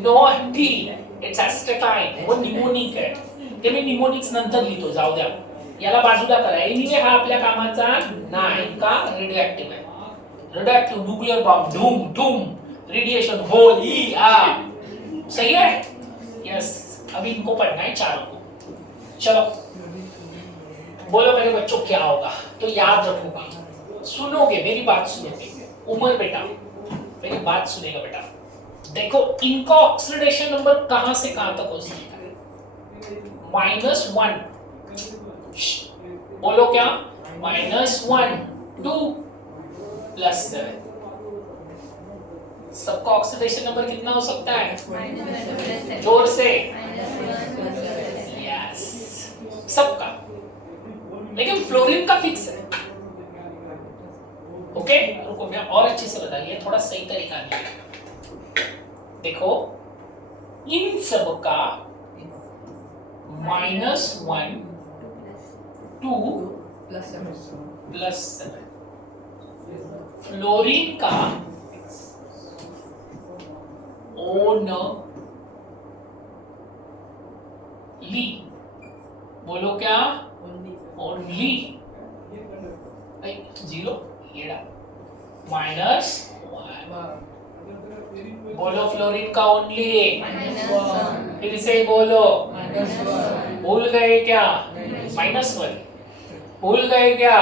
No anti, it's astatine. वो निमोनिक आहे. ते मी निमोनिक्स नंतर लिहितो, जाऊ द्या. याला बाजूला करा. एनिवे हा आपल्या कामाचा नाही का? रेडिओ ऍक्टिव्ह आहे. Radio active nuclear bomb. धूम धूम रेडिएशन होल ई आ. सही है? यस. अभी इनको पढ़ना है चारों को. चलो बोलो मेरे बच्चों क्या होगा? तो याद रखोगे, सुनोगे, मेरी बात सुनोगे. उमर बेटा मेरी बात सुनेगा बेटा. देखो इनका ऑक्सीडेशन नंबर कहां से कहां तक हो सकता है? -1. बोलो क्या? -1 2 +7. सबका ऑक्सीडेशन नंबर कितना हो सकता है? जोर से. यस सबका. लेकिन फ्लोरीन का फिक्स है. ओके रुको मैं और अच्छे से बताइए, थोड़ा सही तरीका नहीं. देखो इन सब का -1 2 +7. फ्लोरीन का ओनली. बोलो क्या? ओनली. 0 येड़ा -1. बोलो फ्लोरीन का ओनली. फिर से बोलो. भूल गए क्या? -1 भूल गए क्या?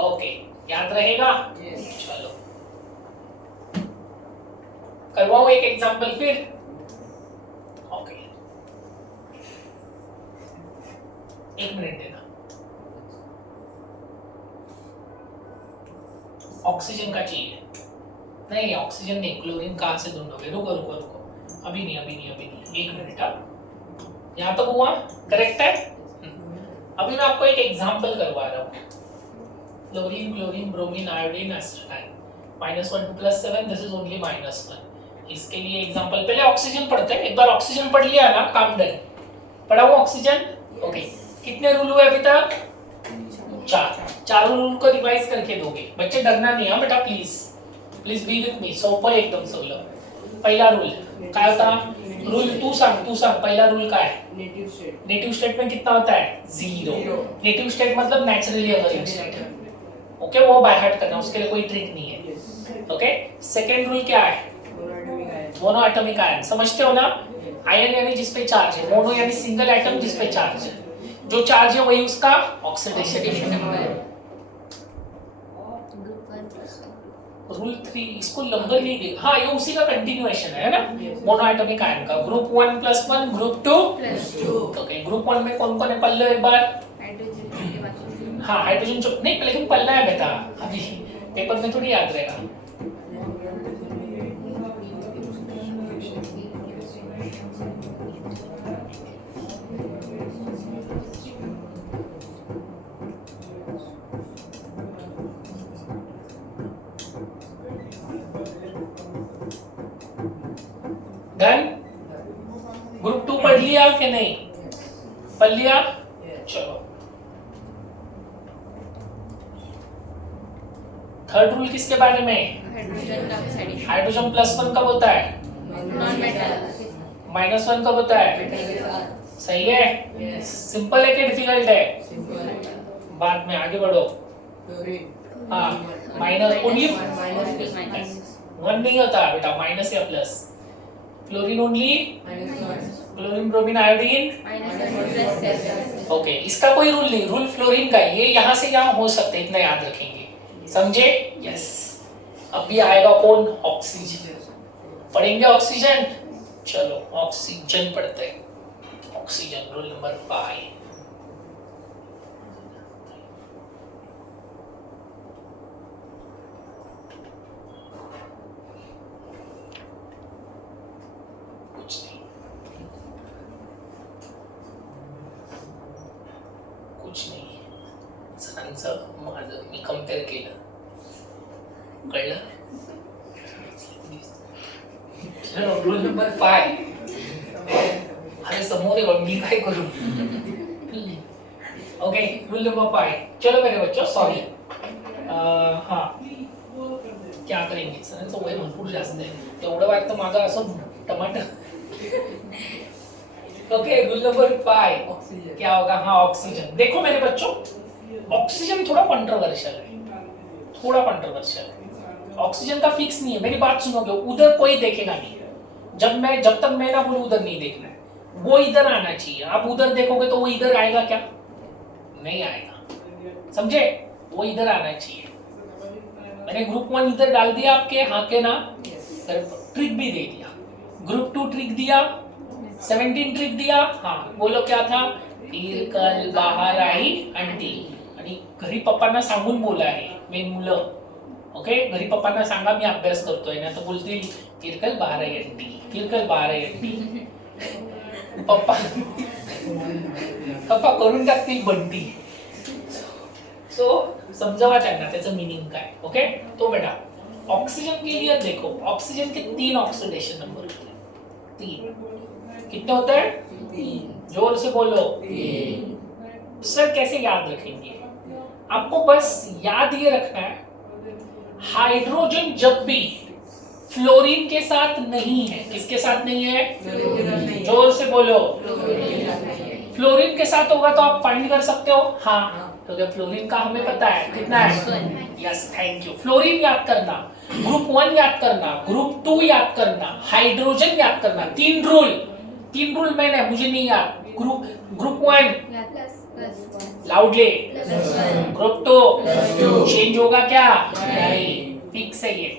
ओके याद रहेगा. चलो करवाऊं एक एग्जांपल फिर. ओके 1 मिनट देना. ऑक्सीजन का चाहिए. नहीं ऑक्सीजन नहीं, क्लोरीन कहां से ढूंढोगे? रुको रुको रुको. अभी नहीं 1 मिनट. अब यहाँ तक हुआ? करेक्ट है. अभी मैं आपको एक एग्जांपल करवा रहा हूँ। Fluorine, chlorine, bromine, iodine, astatine, -1 to +7, this is only -1। इसके लिए एग्जांपल, पहले ऑक्सीजन पढ़ते हैं। एक बार ऑक्सीजन पढ़ लिया ना, काम डन। पढ़ा हुआ ऑक्सीजन? ओके। कितने रूल हुए अभी तक? 4। चारों रूल को रिवाइज करके दोगे बच्चे, डरना नहीं है बेटा, please please be with me. सोपं एकदम सगळं। पहिला रूल काय होता? रूल तू सांग पहिला रूल काय है? नेटिव स्टेट में कितना होता है? 0। नेटिव स्टेट मतलब नेचुरली अकरिंग स्टेट। ओके, वो बाय हार्ट करना, उसके लिए कोई ट्रिक नहीं है। ओके, सेकंड रूल क्या है? Mono atomic ion. समझते हो ना? आयन यानी जिस पे चार्ज है, मोनो यानी सिंगल एटम जिस पे चार्ज है। जो चार्ज है वही उसका ऑक्सीडेशन नंबर। रूल 3 इसको नंबर नहीं दे, हाँ ये उसी का कंटिन्यूएशन है ना, मोनो एटॉमिक आयन का। Group 1 + 1, group 2 okay. ग्रुप 1 में कौन कौन है? पल्ले एक बार। हाँ हाइड्रोजन जो नहीं, लेकिन पल्ला है बेटा, अभी पेपर में थोड़ी याद रहेगा। डन? ग्रुप 2 पढ़ लिया कि नहीं? पढ़ लिया? चलो, थर्ड रूल किसके बारे में? हाइड्रोजन +1 कब होता है? -1 कब होता है? सही है? सिंपल है कि डिफिकल्ट है? बाद में आगे बढ़ो। हाँ, माइनस ओनली 1 नहीं होता बेटा, माइनस या plus. Fluorine only, chlorine, bromine, iodine okay. इसका कोई रूल नहीं, रूल फ्लोरीन का। ये यहाँ से यहाँ हो सकते, इतना याद रखेंगे, समझे? यस। अभी आएगा कौन? ऑक्सीजन। पढ़ेंगे ऑक्सीजन। चलो ऑक्सीजन पढ़ते हैं। Oxygen rule number 5। कुछ नाही, सरांचं माझं मी कंपेअर केलं, कळलं? Rule number 5। अरे समोर है, मी काय करू? Okay, rule number 5। चलो मेरे बच्चों, सॉरी। हाँ, क्या करेंगे? सरांचं वय भरपूर जास्त आहे, तेवढं वाटतं माझं असं टमाटर। ओके, रूल नंबर 5 क्या होगा? हाँ, ऑक्सीजन। देखो मेरे बच्चों, ऑक्सीजन थोड़ा कंट्रोवर्शियल है, थोड़ा कंट्रोवर्शियल है। ऑक्सीजन का फिक्स नहीं है, मेरी बात सुनोगे? उधर कोई देखेगा नहीं, जब तक मैं ना बोलूं उधर नहीं देखना है, वो इधर आना चाहिए। आप उधर देखोगे तो वो इधर आएगा क्या? नहीं आएगा, समझे? वो इधर आना चाहिए। मैंने ग्रुप 1 इधर डाल दिया आपके, हाँ के ना? ट्रिक भी दे दिया। ग्रुप 2 ट्रिक दिया, 17 ट्रिक दिया। हाँ बोलो क्या था? फिर कल बाहर आई अंटी, आणि घरी पप्पांना सांगून बोला आहे मेन मुलं। ओके, घरी पप्पांना सांगा मी अभ्यास करतोय, ना तर बोलतील फिर कल बाहर आई अंटी, फिर कल बाहर आई अंटी। पप्पा करून टाकतील बंटी। सो समजावा त्यांना त्याचं मीनिंग काय। ओके, तो बेटा ऑक्सीजन के लिए देखो, ऑक्सीजन के 3 ऑक्सीडेशन नंबर होते हैं। 3 कितने होते हैं? 3। जोर से बोलो। 3। सर कैसे याद रखेंगे? आपको बस याद ये रखना है, हाइड्रोजन जब भी फ्लोरीन के साथ नहीं है, किसके साथ नहीं है? जोर से बोलो। फ्लोरीन के साथ होगा तो आप फाइंड कर सकते हो। हाँ, तो जब फ्लोरीन का हमें पता है कितना है। Yes, thank you. फ्लोरीन याद करना, ग्रुप 1 याद करना, ग्रुप 2 याद करना, हाइड्रोजन याद करना। 3 रूल मैंने, मुझे नहीं याद। ग्रुप 1 लाउडली, ग्रुप 2 चेंज होगा क्या? नहीं, फिक्स है ये।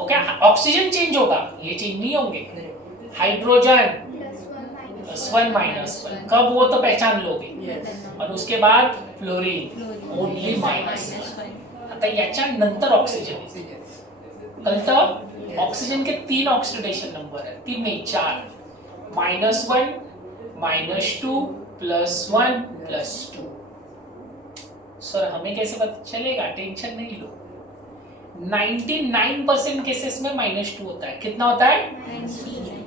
ओके, ऑक्सीजन चेंज होगा, ये चेंज नहीं होंगे। हाइड्रोजन +1 -1 कब वो तो पहचान लोगे। और उसके बाद फ्लोरीन ओनली -1। आता याच्या नंतर ऑक्सीजन। कळतं? ऑक्सीजन के 3 ऑक्सीडेशन नंबर है, 3 नहीं 4। -1, -2, +1, +2। सर हमें कैसे पता चलेगा? टेंशन नहीं लो। 99% केसेस में -2 होता है। कितना होता है?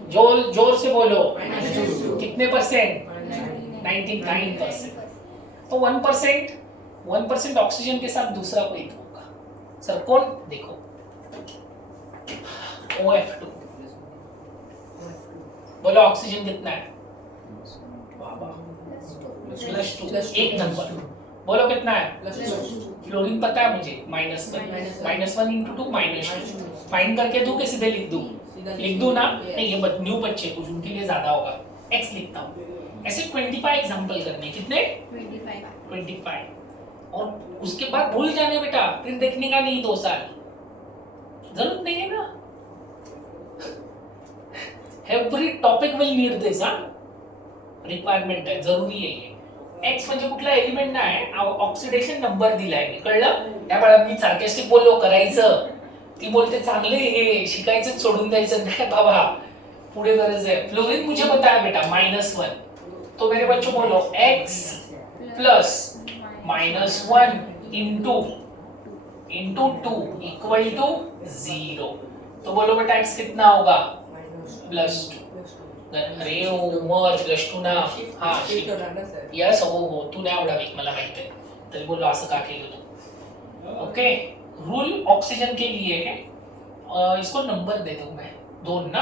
जोर जोर से बोलो। कितने परसेंट? 99%। तो 1% ऑक्सीजन के साथ दूसरा कोई तो होगा। सर कौन? देखो OF2। बोलो ऑक्सीजन कितना है? +2। एक नंबर। बोलो कितना है? फ्लोरीन पता है मुझे, -1 × 2 -2। फाइंड करके दूं कि सीधे लिख दूं? लिख दूं ना? नहीं, ये न्यू बच्चे कुछ उनके लिए ज्यादा होगा। x लिखता हूं। ऐसे 25 एग्जांपल करने। कितने? 25। और उसके बाद भूल जाने बेटा, फिर देखने का नहीं 2 साल। जरूरत नहीं है ना। Every topic will need this. Requirement आहे, जरुरी आहे हे। एक्स म्हणजे कुठला एलिमेंट नाही, ऑक्सिडेशन नंबर दिलाय मी, कळलं? त्या बाळा मी सार्केस्टिक बोललो करायचं, ती बोलते चांगले हे शिकायचं सोडून द्यायचं नाही बाबा, पुढे गरज आहे। फ्लोरीन मुझे पता है बेटा -1, तो मेरे बच्चों बोलो x plus -1 into 2 equal to 0। तो बोलो बेटा x कितना होगा? +2। अरे उमर +2 ना? हा यस हो तू नाही आवडावी मला माहिती आहे, तरी बोलो असं का केलं तू? ओके, रूल ऑक्सीजन के लिए है। इसको नंबर दे दूं मैं 2 ना,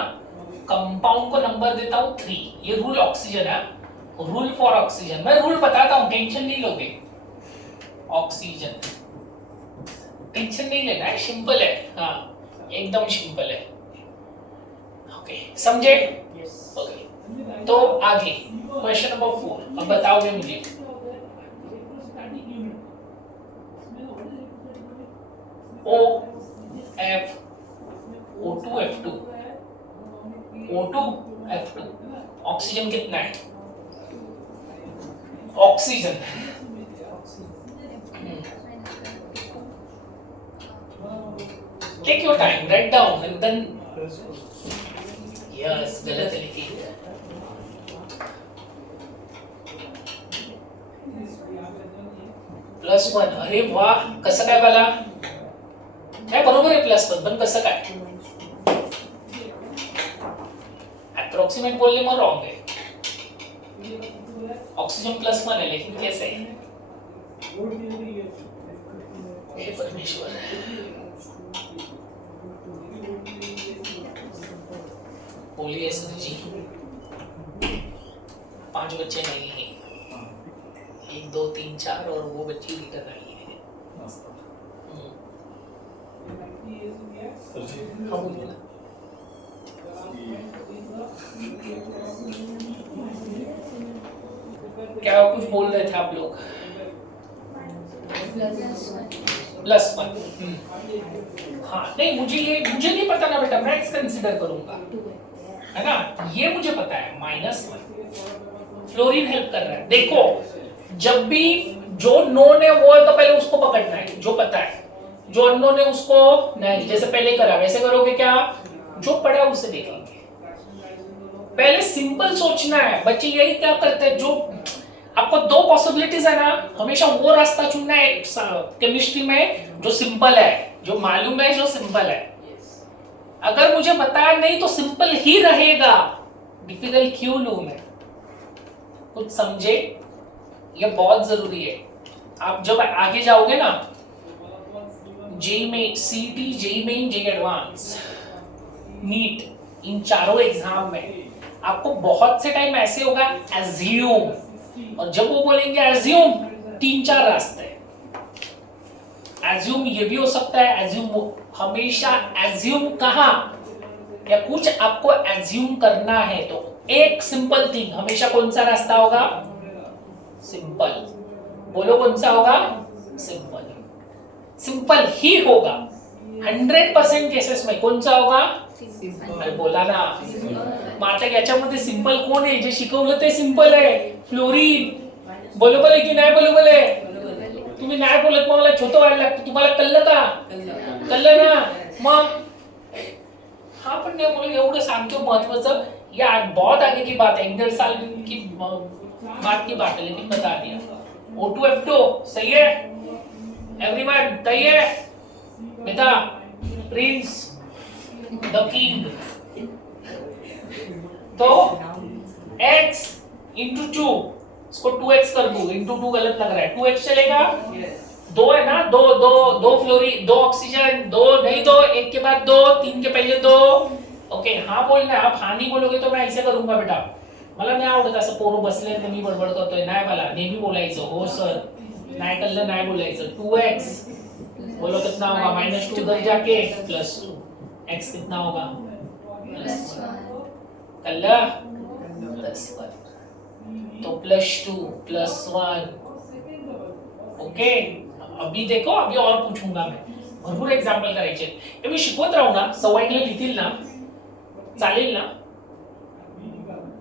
कंपाउंड को नंबर देता हूं 3। ये रूल ऑक्सीजन है, रूल फॉर ऑक्सीजन। मैं रूल बताता हूं, टेंशन नहीं लोगे। ऑक्सीजन टेंशन नहीं लेना है, सिंपल है। हाँ एकदम सिंपल है। ओके समझे? ओके तो आगे क्वेश्चन नंबर 4। अब बताओगे मुझे OF O2F2 O2F2 ऑक्सीजन कितना है? Oxygen take your time, write down and then yes गलत लिखी +1। अरे वाह, कसं काय बाला? काय बरोबर आहे +1, पण कसं काय? अप्रॉक्सीमेट बोलने में रॉन्ग है। ऑक्सीजन +1 है, लेकिन कैसे है? हे परमेश्वर, बोलिए सर जी। 5 बच्चे नहीं हैं, 1 2 3 4 और वो बच्ची रिटर्न आई है। हाँ बोलिए ना। क्या कुछ बोल रहे थे आप लोग? +1। हाँ नहीं, मुझे नहीं पता ना बेटा, मैं x कंसीडर करूंगा, है ना? ये मुझे पता है -1। फ्लोरीन हेल्प कर रहा है। देखो जब भी जो नोन है वो है तो पहले उसको पकड़ना है, जो पता है। जो अननोन है उसको नहीं, जैसे पहले करा वैसे करोगे क्या? जो पढ़ा उसे देखेंगे। पहले सिंपल सोचना है। बच्चे यही क्या करते हैं, जो आपको 2 पॉसिबिलिटीज है ना, हमेशा वो रास्ता चुनना है केमिस्ट्री में जो सिंपल है, जो मालूम है, जो सिंपल है। अगर मुझे बताया नहीं तो सिंपल ही रहेगा, डिफिकल्ट क्यों लूं मैं? कुछ समझे? ये बहुत जरूरी है। आप जब आगे जाओगे ना, जेई में, CET, JEE main, JEE advanced, NEET, इन चारों एग्जाम में आपको बहुत से टाइम ऐसे होगा एज्यूम, और जब वो बोलेंगे एज्यूम 3-4 रास्ते हैं। एज्यूम ये भी हो सकता है, एज्यूम हमेशा एज्यूम कहां, या कुछ आपको एज्यूम करना है तो एक सिंपल थिंग हमेशा कौन सा रास्ता होगा? सिंपल। बोलो कौन सा होगा? सिंपल। सिंपल ही होगा 100% केसेस में। कौन सा होगा? अरे बोला ना। मग आता याच्यामध्ये सिंपल कोण आहे? जे शिकवलं ते सिंपल आहे, फ्लोरीन। बरोबर आहे की नाही? बरोबर आहे। तुम्ही नाही बोलत मग मला छोटं व्हायला लागतं। तुम्हाला कळलं का? कळलं ना? मग हा पण नाही बोल, एवढं सांगतो महत्वाचं। या बहुत आगे की बात है, 1.5 साल की बात की बात है, लेकिन बता दिया। O2F2 सही है? एवरीवन सही है? बेटा प्रिंस द किंग तो x इंटू 2 इसको 2x कर दूं इंटू 2 गलत लग रहा है 2x चलेगा दो है ना दो दो दो फ्लोरीन दो ऑक्सीजन दो नहीं दो एक के बाद दो तीन के पहले दो ओके हाँ बोलना है आप हाँ नहीं बोलोगे तो मैं ऐसे करूंगा बेटा मला नाही आवडत असं पोरं बसले आणि मी बडबड करतोय नाही मला नेहमी बोलायचं हो सर नाही कळलं नाही बोलायचं 2x बोलो कितना होगा -2 उधर जाके +2 x कितना होगा कल्ला +1 तो +2 +1 ओके अभी देखो अभी और पूछूंगा मैं भरपूर एग्जांपल करायचे हे मी शिकवत राहू ना सवयीला लिहितील ना चालेल ना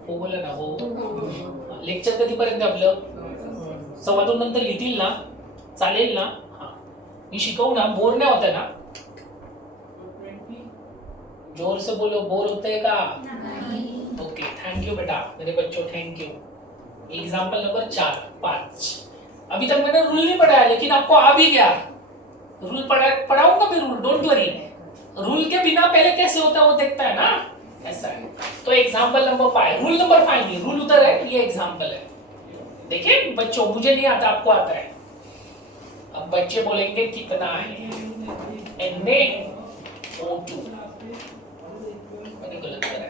हो बोला ना हो लेक्चर कधीपर्यंत आपलं 2:15 नंतर लिहितील ना चालेल ना हां मी शिकवू ना बोर नाही होत ना जोर से बोलो बोर होते है का ओके थैंक यू बेटा मेरे बच्चों थैंक यू एग्जांपल नंबर 4 5 अभी तक मैंने रूल नहीं पढ़ाया लेकिन आपको आ भी गया रूल पढ़ाऊंगा मैं रूल डोंट वरी रूल के बिना पहले कैसे होता है वो देखता है ना ऐसा है तो एग्जांपल नंबर 5 रूल नंबर 5 नहीं रूल उधर है ये एग्जांपल है देखिए बच्चों मुझे नहीं आता आपको आता है अब बच्चे बोलेंगे कितना है NaO2 मैंने गलत करा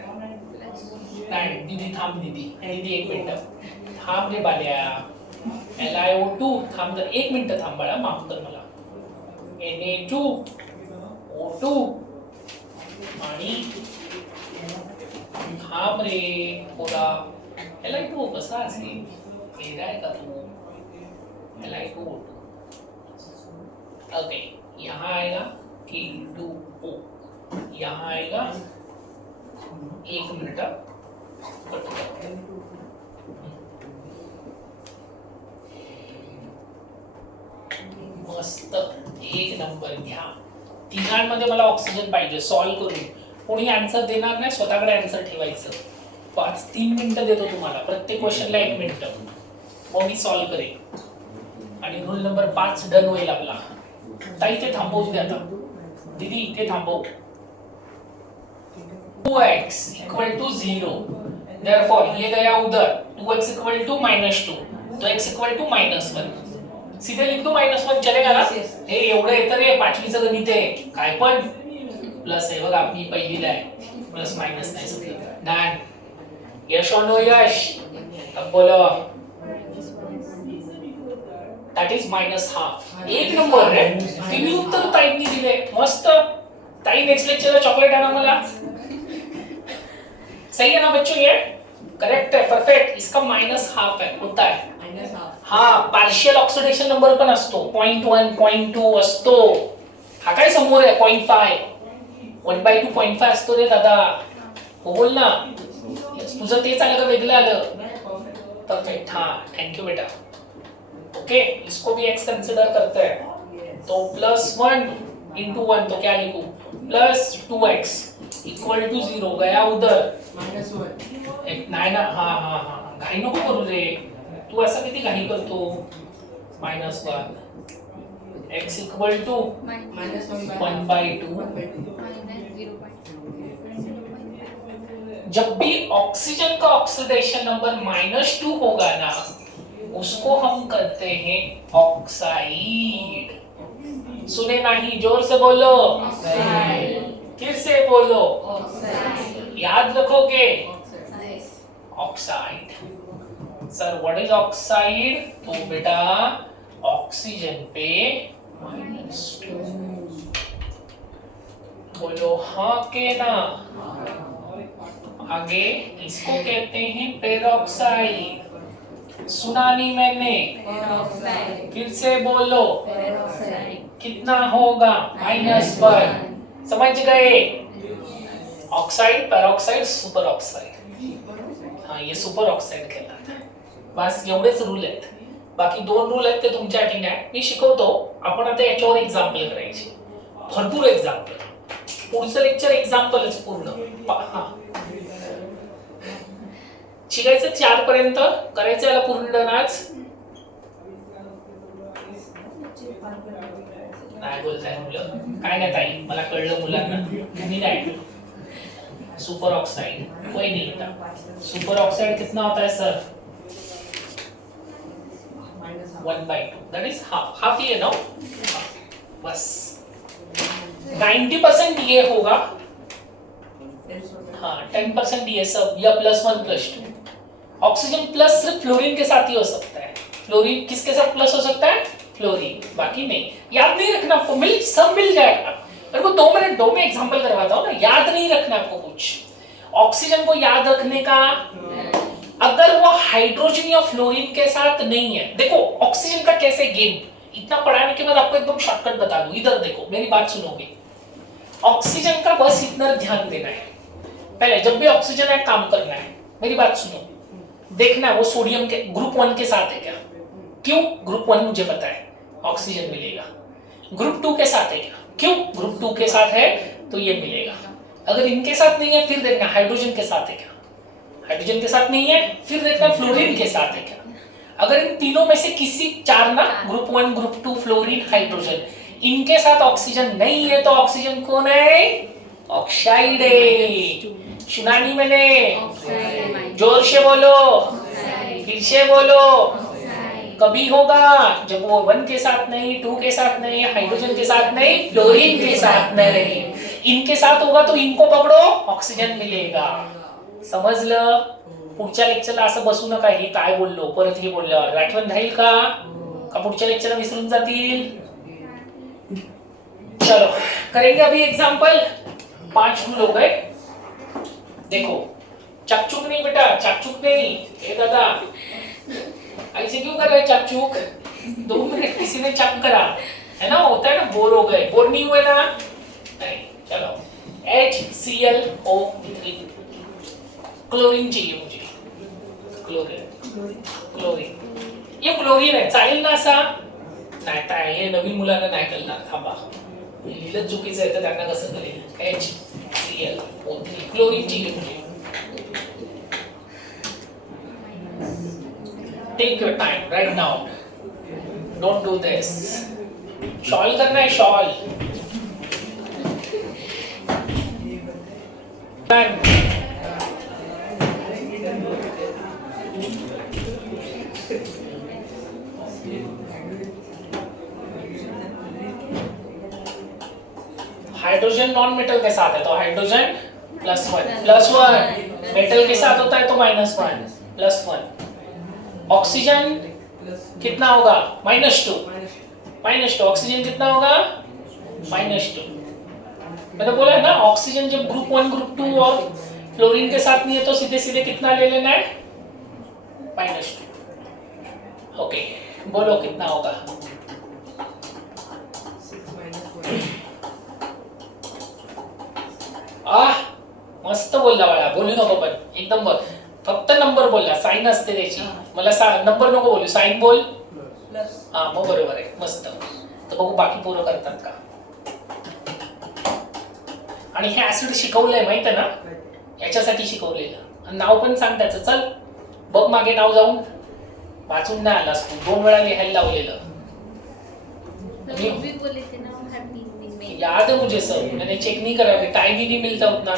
नाही दीदी थांब दीदी एक मिनिट थांब रे बाल्या LiO2 थांब जर एक मिनिट थांब बाळा माफ कर मला Na2O2 आणि थांब रे पोरा Li2 कसा असेल वेगळा आहे का तू Li2O2 ओके यहाँ आएगा K2O यहाँ आएगा एक मिनट मस्त एक नंबर घ्या तिघांमध्ये मला ऑक्सिजन पाहिजे सॉल्व करून कोणी आन्सर देणार नाही स्वतःकडे आन्सर ठेवायचं 3 मिनिटं देतो तुम्हाला प्रत्येक क्वेश्चनला 1 मिनिट मग मी सॉल्व करेन आणि रूल नंबर 5 डन होईल आपला ताई ते थांबवू दे आता दीदी इथे थांबव 2x = 0 therefore ये गया उधर 2x = -2 तो x = -1 सीधे लिख दो -1 चलेगा ना हे एवढं येतं रे पाचवीचं गणित आहे काय पण प्लस आहे बघा मी पहिलीला आहे प्लस मायनस नाही सगळं डन यश और नो यश अब बोलो that is -1/2 एक नंबर रे तिन्ही उत्तर ताईंनी दिले मस्त ताई नेक्स्ट लेक्चरला चॉकलेट आणा मला सही है ना बच्चों ये करेक्ट है परफेक्ट इसका -1/2 है होता है हाँ पार्शियल ऑक्सिडेशन नंबर पण असतो 0.1 0.2 असतो हा काय समोर आहे 0.5 1/2 0.5 असतो रे दादा हो बोल ना तुझं तेच आलं का वेगळं आलं परफेक्ट हाँ थैंक यू बेटा ओके इसको भी x कंसीडर करते हैं तो +1 × 1 तो क्या लिखूं +2x = 0 गया उधर -1 नाही ना हाँ हाँ हाँ घाई नको करू रे तू ऐसा किती घाई करतो -1 x = (1/2) जब भी ऑक्सीजन का ऑक्सीडेशन नंबर -2 होगा ना उसको हम करते हैं ऑक्साइड सुने नहीं जोर से बोलो फिर से बोलो याद रखोगे oxide sir what is oxide तो बेटा ऑक्सीजन पे -2 बोलो हाँ के ना आगे इसको कहते हैं पेरोक्साइड सुना नहीं मैंने फिर से बोलो कितना होगा -1 समझ गए ऑक्साइड पेरोक्साइड सुपर ऑक्साइड हाँ ये सुपर ऑक्साइड कहलाता है बस एवढेच रूल आहेत बाकी 2 रूल आहेत ते तुमच्या अटीने आहे मी शिकवतो आपण आता याच्यावर एक्झाम्पल करायचे भरपूर एक्झाम्पल पुढचं लेक्चर एक्झाम्पलच पूर्ण हा शिकायचं 4 पर्यंत करायचं याला पूर्ण डन आज काय बोलताय मुलं? काय नाही ताई, मला कळलं मुलांना. तुम्ही नाही. सुपर ऑक्साइड कोई नहीं था. सुपर ऑक्साइड कितना होता है सर? 1/2. दैट इज हाफ ये नो. बस 90% ये होगा. हाँ 10% ये सब या +1 +2. ऑक्सीजन प्लस सिर्फ फ्लोरीन के साथ ही हो सकता है. फ्लोरीन किसके साथ प्लस हो सकता है? फ्लोरीन, बाकी नहीं. याद नहीं रखना आपको, सब मिल जाएगा. मेरे को 2 मिनट दो, मैं एग्जांपल करवाता हूँ ना. याद नहीं रखना आपको कुछ. ऑक्सीजन को याद रखने का, अगर वो हाइड्रोजन या फ्लोरीन के साथ नहीं है. देखो ऑक्सीजन का कैसे गेम, इतना पढ़ाने के बाद आपको एकदम शॉर्टकट बता दूं. इधर देखो, मेरी बात सुनोगे. ऑक्सीजन का बस इतना ध्यान देना है. पहले जब भी ऑक्सीजन है काम करना है. मेरी बात सुनो, देखना है वो सोडियम के ग्रुप 1 के साथ है क्या. क्यों? ग्रुप 1 मुझे पता है, ऑक्सीजन मिलेगा. ग्रुप 2 के साथ है क्या? क्यों? ग्रुप 2 के साथ है तो ये मिलेगा. अगर इनके साथ नहीं है फिर देखना हाइड्रोजन के साथ है क्या. हाइड्रोजन के साथ नहीं है फिर देखना फ्लोरीन के साथ है क्या. अगर इन तीनों में से किसी 4 ना, ग्रुप 1 ग्रुप 2 फ्लोरीन हाइड्रोजन, इनके साथ ऑक्सीजन नहीं है तो ऑक्सीजन कौन है? ऑक्साइड है. सुना नहीं मैंने? जोर से बोलो, फिर से बोलो. कभी होगा जब वो 1 के साथ नहीं, 2 के साथ नहीं, हाइड्रोजन के साथ नहीं, फ्लोरीन के साथ नहीं. इनके साथ होगा तो इनको पकड़ो, ऑक्सीजन मिलेगा. समजलं? पुढच्या लेक्चरला असं बसू नका. हे काय बोललो परत हे बोलल्यावर आठवण राहील का पुढच्या लेक्चरला विसरून जातील. चलो करेंगे अभी एग्जांपल. 5 रूल हो गए. देखो चकचुक नहीं बेटा, चकचुक नहीं. ए दादा ऐसे क्यों कर रहे चकचुक? 2 मिनट किसी ने चक करा है ना, होता है ना. बोर हो गए, बोर नहीं हुए ना? नहीं. चलो HClO3. क्लोरीन चाहिए मुझे. क्लोरीन ये क्लोरीन आहे. चालेल ना असा? नाही काय हे नवीन मुलांना नाही कळणार. थांबा, हे लिहिलं चुकीचं आहे तर त्यांना कसं कळेल? HClO3 क्लोरीन चाहिए मुझे. Take your time, right now. Don't do this. Shawl करना है, शॉल. हाइड्रोजन नॉन मेटल के साथ है तो हाइड्रोजन +1 मेटल के साथ होता है तो -1 +1. ऑक्सीजन कितना होगा? -2. ऑक्सीजन कितना होगा? -2. मैंने बोला है ना, ऑक्सीजन जब ग्रुप 1 ग्रुप 2 और फ्लोरीन के साथ नहीं है तो सीधे सीधे कितना ले लेना है? -2. ओके बोलो कितना होगा? मस्त बोलला बाळा, बोलू नको पण एकदम बोल. फक्त नंबर बोलला, साइन असते त्याची. मला नंबर नको बोलू, साइन बोल. हा मग बरोबर आहे, मस्त. तर बघू बाकी पोरं करतात का. आणि हे ऍसिड शिकवलंय माहित आहे ना, याच्यासाठी शिकवलेलं. आणि नाव पण सांग त्याचं. चल बघ मागे नाव जाऊन, वाचून नाही आलास तू. 2 वेळा लिहायला लावलेलं. याद है मुझे सब, मैंने चेक नहीं करा, टाइम ही नहीं मिलता उतना.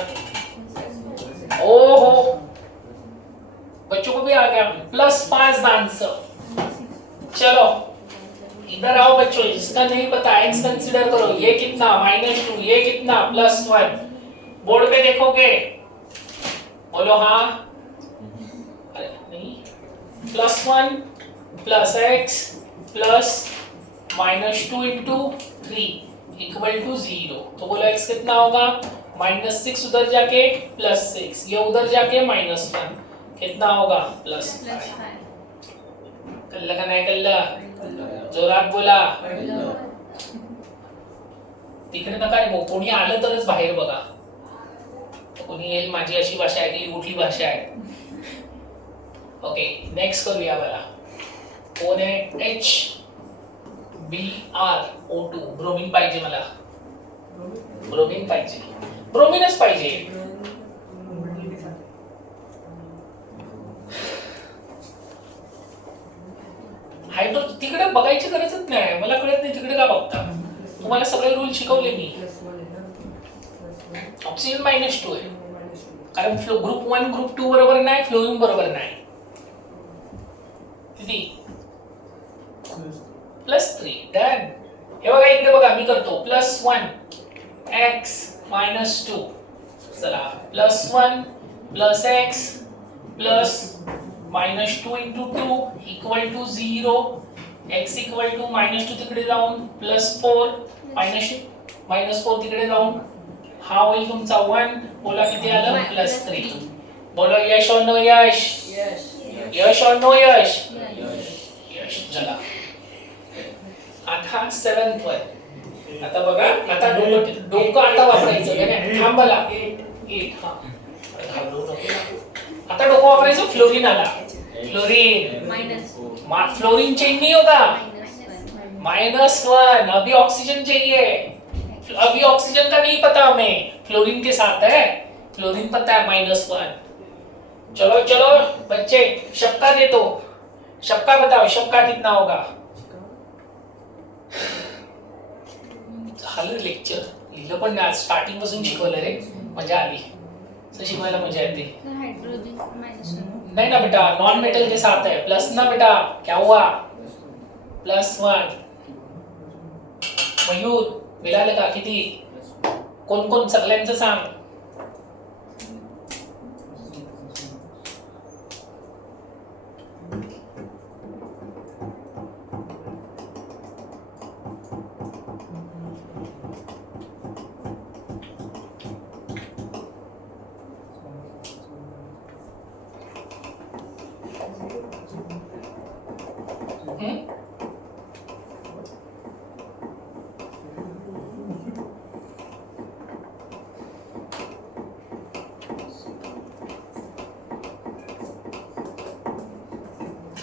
ओहो बच्चों को भी आ गया. +5 आंसर. चलो इधर आओ बच्चों, इसका नहीं पता x कंसीडर करो. ये कितना? -2. ये कितना? +1. बोर्ड पे देखोगे, बोलो हाँ. अरे नहीं. +1 +x +-2 × 3 = 0. तो बोलो x कितना होगा? -6 उधर जाके +6, ये उधर जाके -1 कितना होगा? +5. कल्ला का नाही कल्ला? जोरात बोला. तिकडे नका रे, मग कोणी आलं तरच बाहेर बघा. कोणी येईल, माझी अशी भाषा आहे की कुठली भाषा आहे. ओके नेक्स्ट करूया बघा. कोण आहे? HBrO2. ब्रोमीन पाहिजे मला. ब्रोमीन पाहिजे, ब्रोमीनच पाहिजे. हायड्रो तिकडे बघायची गरजच नाही. मला कळत नाही तिकडे का बघता. तुम्हाला सगळे रूल शिकवले मी. ऑक्सिजन -2 आहे कारण ग्रुप 1 ग्रुप 2 बरोबर नाही, फ्लोरीन बरोबर नाही. किती +3 डन. हे बघा इकडे बघा मी करतो +1 x -2. चला +1 +x +-2 into 2 equal to 0. x equal to -2 तिकडे जाऊन +4 -4 तिकडे जाऊन हा होईल तुमचा 1. बोला किती आलं +3. बोलो यश और नो यश. यश और नो यश. यश. चला आता 7th वर. आता बघा आता डोकं आता वापरायचं नाही. थांबला 8. हा घाबरू नको. आता डोकं वापरायचं. फ्लोरीन आला. फ्लोरीन फ्लोरीन चेंज नहीं होगा. -1. अभी ऑक्सीजन चाहिए. अभी ऑक्सीजन का नहीं पता हमें, फ्लोरीन के साथ है. फ्लोरीन पता है -1. चलो चलो बच्चे शक्का दे दो. शक्का बताओ. शक्का कितना होगा. झालं लेक्चर. लिहिलं पण आज स्टार्टिंग पासून शिकवलं रे. मजा आली. असं शिकवायला मजा येते. नहीं ना बेटा नॉन मेटल के साथ है. प्लस ना बेटा क्या हुआ +1. मयूर मिळालं का किती. कोण कोण सगळ्यांचं सांग.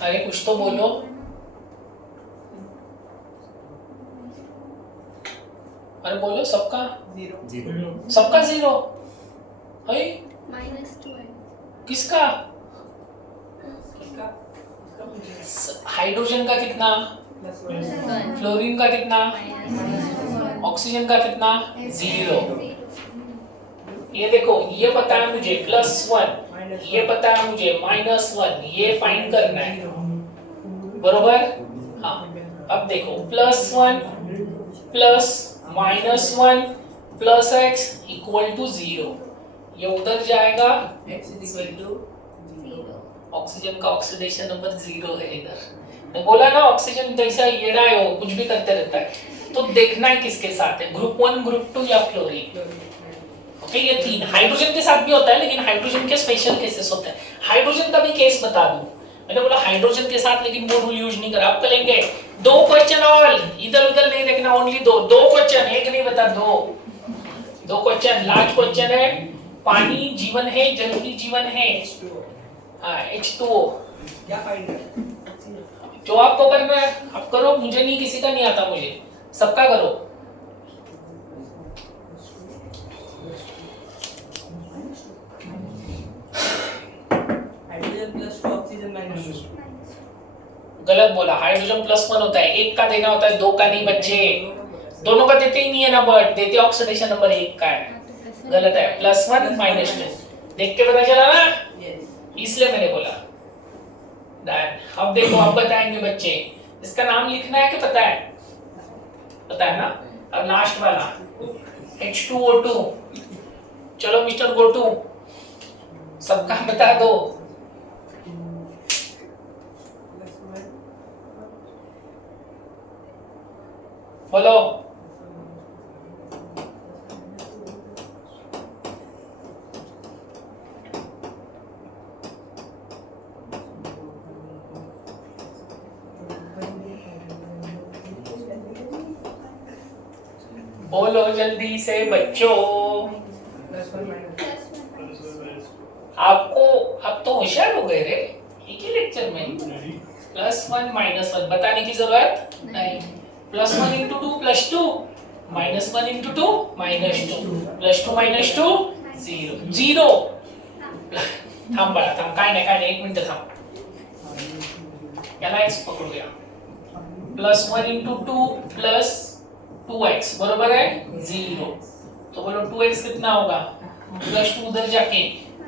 अरे कुछ तो बोलो. अरे बोलो. सबका 0. सबका 0 है. -2 है. किसका. हाइड्रोजन का कितना. फ्लोरीन का कितना. ऑक्सीजन का कितना 0. ये देखो ये पता है मुझे +1. ये पता है मुझे -1. ये फाइंड करना है बरोबर. हाँ अब देखो +1 +-1 +x = 0. ये उधर जाएगा. x = 0. ऑक्सीजन का ऑक्सीडेशन नंबर 0 है इधर. मैं बोला ना ऑक्सीजन जैसा ये रहा है वो कुछ भी करते रहता है. तो देखना है किसके साथ है. ग्रुप 1 ग्रुप 2 या फ्लोरीन. ओके ये 3. हाइड्रोजन के साथ भी होता है लेकिन हाइड्रोजन के स्पेशल केसेस होते हैं. हाइड्रोजन का भी केस बता दूं. मैंने बोला हाइड्रोजन के साथ लेकिन वो रूल यूज नहीं करा. आप करेंगे 2 क्वेश्चन ऑल. इधर उधर नहीं देखना. Only 2 question. एक नहीं बता 2 क्वेश्चन. लास्ट क्वेश्चन है. पानी जीवन है. जरूरी जीवन है. हाँ H2O. क्या फाइंड करना. जो आपको करना है आप करो. मुझे नहीं किसी का नहीं आता. मुझे सबका करो. गलत बोला. हाइड्रोजन +1 होता है. 1 का देना होता है 2 का नहीं बच्चे. दोनों का देते ही नहीं है ना. बट देते ऑक्सीडेशन नंबर 1 का है. गलत है. +1 -2 देख के पता चला ना. इसलिए मैंने बोला. अब देखो अब बताएंगे बच्चे. इसका नाम लिखना है कि पता है. पता है ना. अब लास्ट वाला H2O2. चलो मिस्टर गोटू सबका बता दो. बोलो. बोलो जल्दी से बच्चों. आपको अब तो होशियार हो गए रे एक ही लेक्चर में. +1 -1 बताने की जरूरत नहीं. +1 × 2 +2 -1 × 2 -2 +2 -2 0. थांब बाळा थांब. काय नाही 1 मिनिट थांब. याला x पकडूया. +1 × 2 +, 2x बरोबर है 0। तो बोलो 2x कितना होगा +2 उधर जाके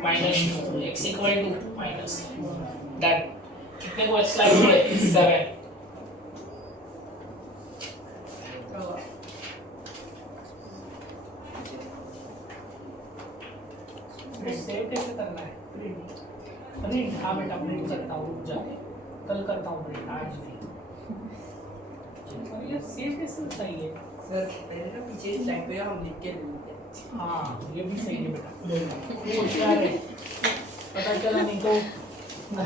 -2 x equal to minus done. कितने को स्लाइड हुए 7। सेव कैसे करना है प्रिंट? हाँ बेटा प्रिंट करता हूँ, रुक जाके कल करता हूँ प्रिंट, आज नहीं। और ये सेव कैसे होता है ये? सर पहले ना पीछे की स्लाइड पे हम लिख के लेते हैं। हाँ ये भी सही है बेटा, वो होशियार है, पता चला नहीं तो